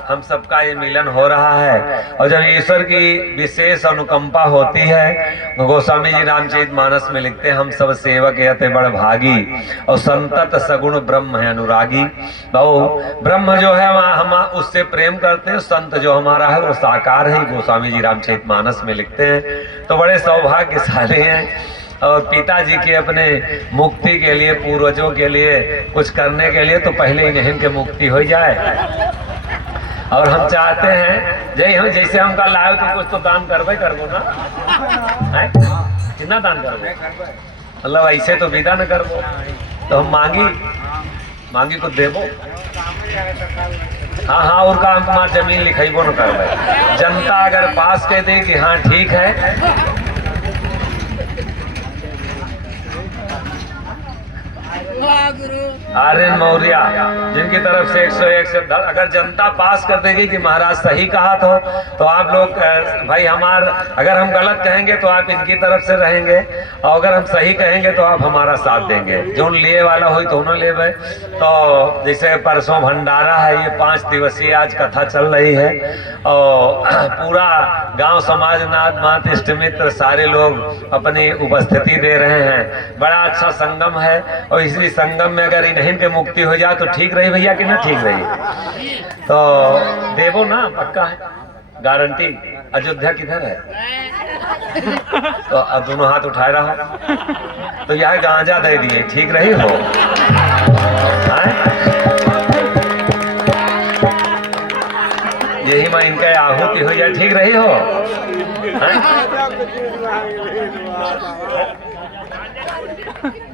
हम सबका ये मिलन हो रहा है। और जब ईश्वर की विशेष अनुकंपा होती है, गोस्वामी जी रामचरितमानस में लिखते हैं, हम सब सेवक यते बड़ भागी और संतत सगुण ब्रह्म है अनुरागी। बहु ब्रह्म जो है हम उससे प्रेम करते हैं, संत जो हमारा है वो साकार है, गोस्वामी जी रामचरितमानस में लिखते हैं। तो बड़े सौभाग्यशाली हैं। और पिताजी के अपने मुक्ति के लिए, पूर्वजों के लिए कुछ करने के लिए तो पहले इन्हीं के मुक्ति हो जाए। और हम चाहते हैं जैसे हमका लाए तो कुछ तो दान करबे करबो ना, है? कितना दान करबो? मतलब ऐसे तो विदा न करबो, तो हम मांगी को देबो। हाँ हाँ, और काम तुम्हार जमीन लिखेबो न करबे। जनता अगर पास कह दे कि हाँ ठीक है, आर्यन मौर्य जिनकी तरफ से 101 से अगर जनता पास कर देगी कि महाराज सही कहा तो आप लोग भाई अगर हम गलत कहेंगे तो आप इनकी तरफ से रहेंगे, और अगर हम सही कहेंगे तो आप हमारा साथ देंगे। जो लिए वाला हो तो उन्होंने ले भाई। तो जैसे परसों भंडारा है, ये 5 दिवसीय आज कथा चल रही है, और पूरा गांव समाज, नाथ मात, इष्ट मित्र सारे लोग अपनी उपस्थिति दे रहे हैं। बड़ा अच्छा संगम है, और इसी संगम में अगर इन्हीं के मुक्ति हो जाए तो ठीक रही भैया कि ना ठीक रही? तो देवो ना, पक्का है, गारंटी। अयोध्या किधर है? तो अब दोनों हाथ उठाए रहा, तो यह गांजा दे दिए, ठीक रही हो? यही मैं इनका आहुति हो जाए, ठीक रही हो?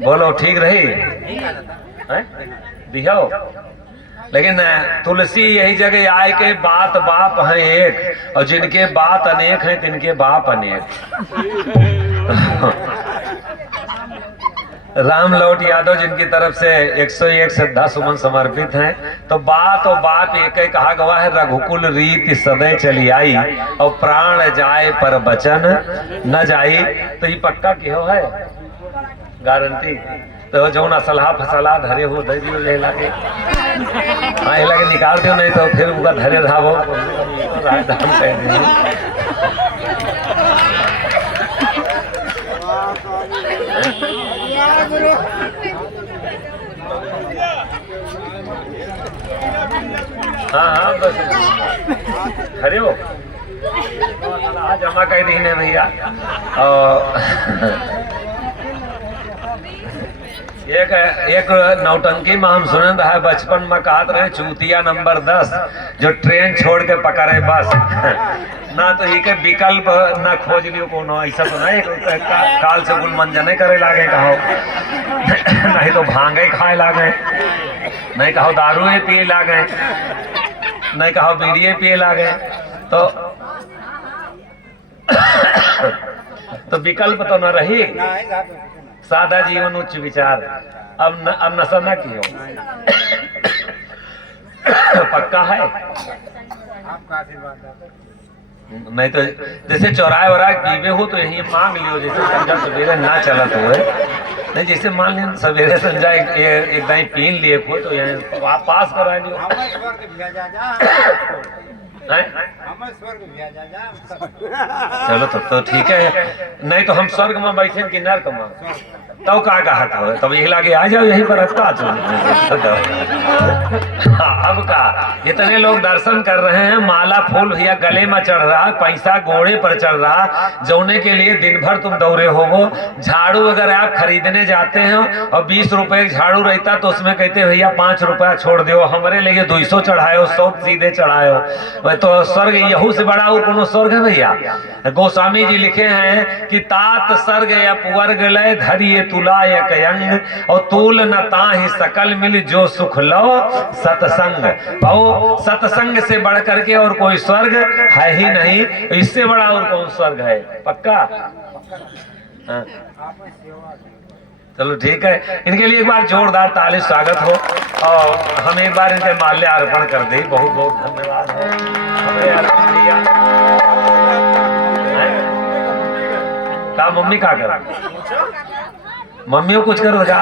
बोलो ठीक रही? दिखाओ। लेकिन तुलसी यही जगह आए के बात बाप है एक, और जिनके बात अनेक हैं तिनके बाप अनेक। राम लौट यादव जिनकी तरफ से 101 श्रद्धा सुमन समर्पित हैं, तो बात और बाप एक ही कहा गवा है, रघुकुल रीति सदै चली आई, और प्राण जाए पर बचन न जाई। तो ये पक्का क्यों है? गारंटी। तो जो ना सलाह फसला धरे हो दे दियो, ले लागे हाँ ये लागे निकाल दियो, नहीं तो फिर उनका धरे धावो राजधाम कह देंगे। हाँ हाँ बस खड़े हो, जमा कर दी ने भैया। एक नौटंकी में हम सुन रहे बचपन में कहते रहे, चूतिया नंबर 10 जो ट्रेन छोड़ के पकड़े बस ना, तो ये के विकल्प ना खोज लियो कोनो, ऐसा तो नहीं काल से गुल मंजने करे लागे कहो, नहीं तो भांगे खाए लागे, नहीं कहो दारू पिए लागे, नहीं कहो बीड़िए पिए लागे। तो विकल्प तो न रही, सादा जीवन उच्च विचार। अब नशा न कियो। पक्का है? आपका आशीर्वाद है। नहीं तो जैसे चौराहे वराहे पीवे हो तो यही मांग लियो, जैसे संजा सवेरे ना चलत हुए नहीं, जैसे मान लिया सवेरे संजा एक दाई पीन लिए हो तो यहाँ पास करा लियो। हमें स्वर्ग भेजा जा, हैं? हमें स्वर्ग भेजा जा। चलो तब तो ठीक है, नहीं तो हम स्वर्ग में बैठे कि नर्क में, तब का कहत हो, तब यही लागे आ जाओ यहीं पर रखता अब का इतने लोग दर्शन कर रहे हैं, माला फूल भैया गले में चढ़ रहा, पैसा घोड़े पर चढ़ रहा, जौने के लिए दिन भर तुम दौड़े होवो। झाड़ू अगर आप खरीदने जाते हैं और 20 रुपए झाड़ू रहता तो उसमें कहते भैया 5 रुपया छोड़ दो, हमारे लिए 200 चढ़ायो, 100 सीधे चढ़ायो। तो स्वर्ग यहू से बड़ा और कोनो स्वर्ग है भैया? गोस्वामी जी लिखे हैं कि तात स्वर्ग या पुवर्ग लय धरिए तुला एक अंग और तूल न ताहि सकल मिल जो सुख लो सत्संग। भाव सत्संग से बढ़ करके और कोई स्वर्ग है ही नहीं, इससे बड़ा और कौन स्वर्ग है? पक्का? हाँ। चलो ठीक है, इनके लिए एक बार जोरदार ताली स्वागत हो और हम एक बार इनके माल्य अर्पण कर दें। बहुत बहुत धन्यवाद है हमारे अर्जुन भैया। का मम्मी का करा? मम्मी को कुछ करो जा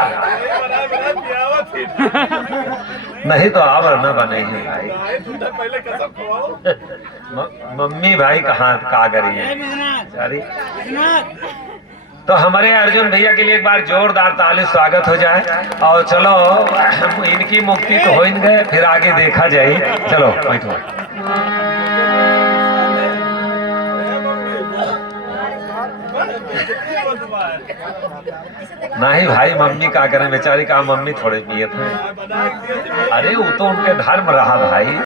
नहीं तो आवर न बनेगी भाई। मम्मी भाई कहाँ का करी है? तो हमारे अर्जुन भैया के लिए एक बार जोरदार ताली स्वागत हो जाए और चलो इनकी मुक्ति तो हो गए, फिर आगे देखा जाए। चलो बैठो। नहीं भाई मम्मी का करें बेचारी, का मम्मी थोड़े पिए थे। अरे वो तो उनके धर्म रहा भाई।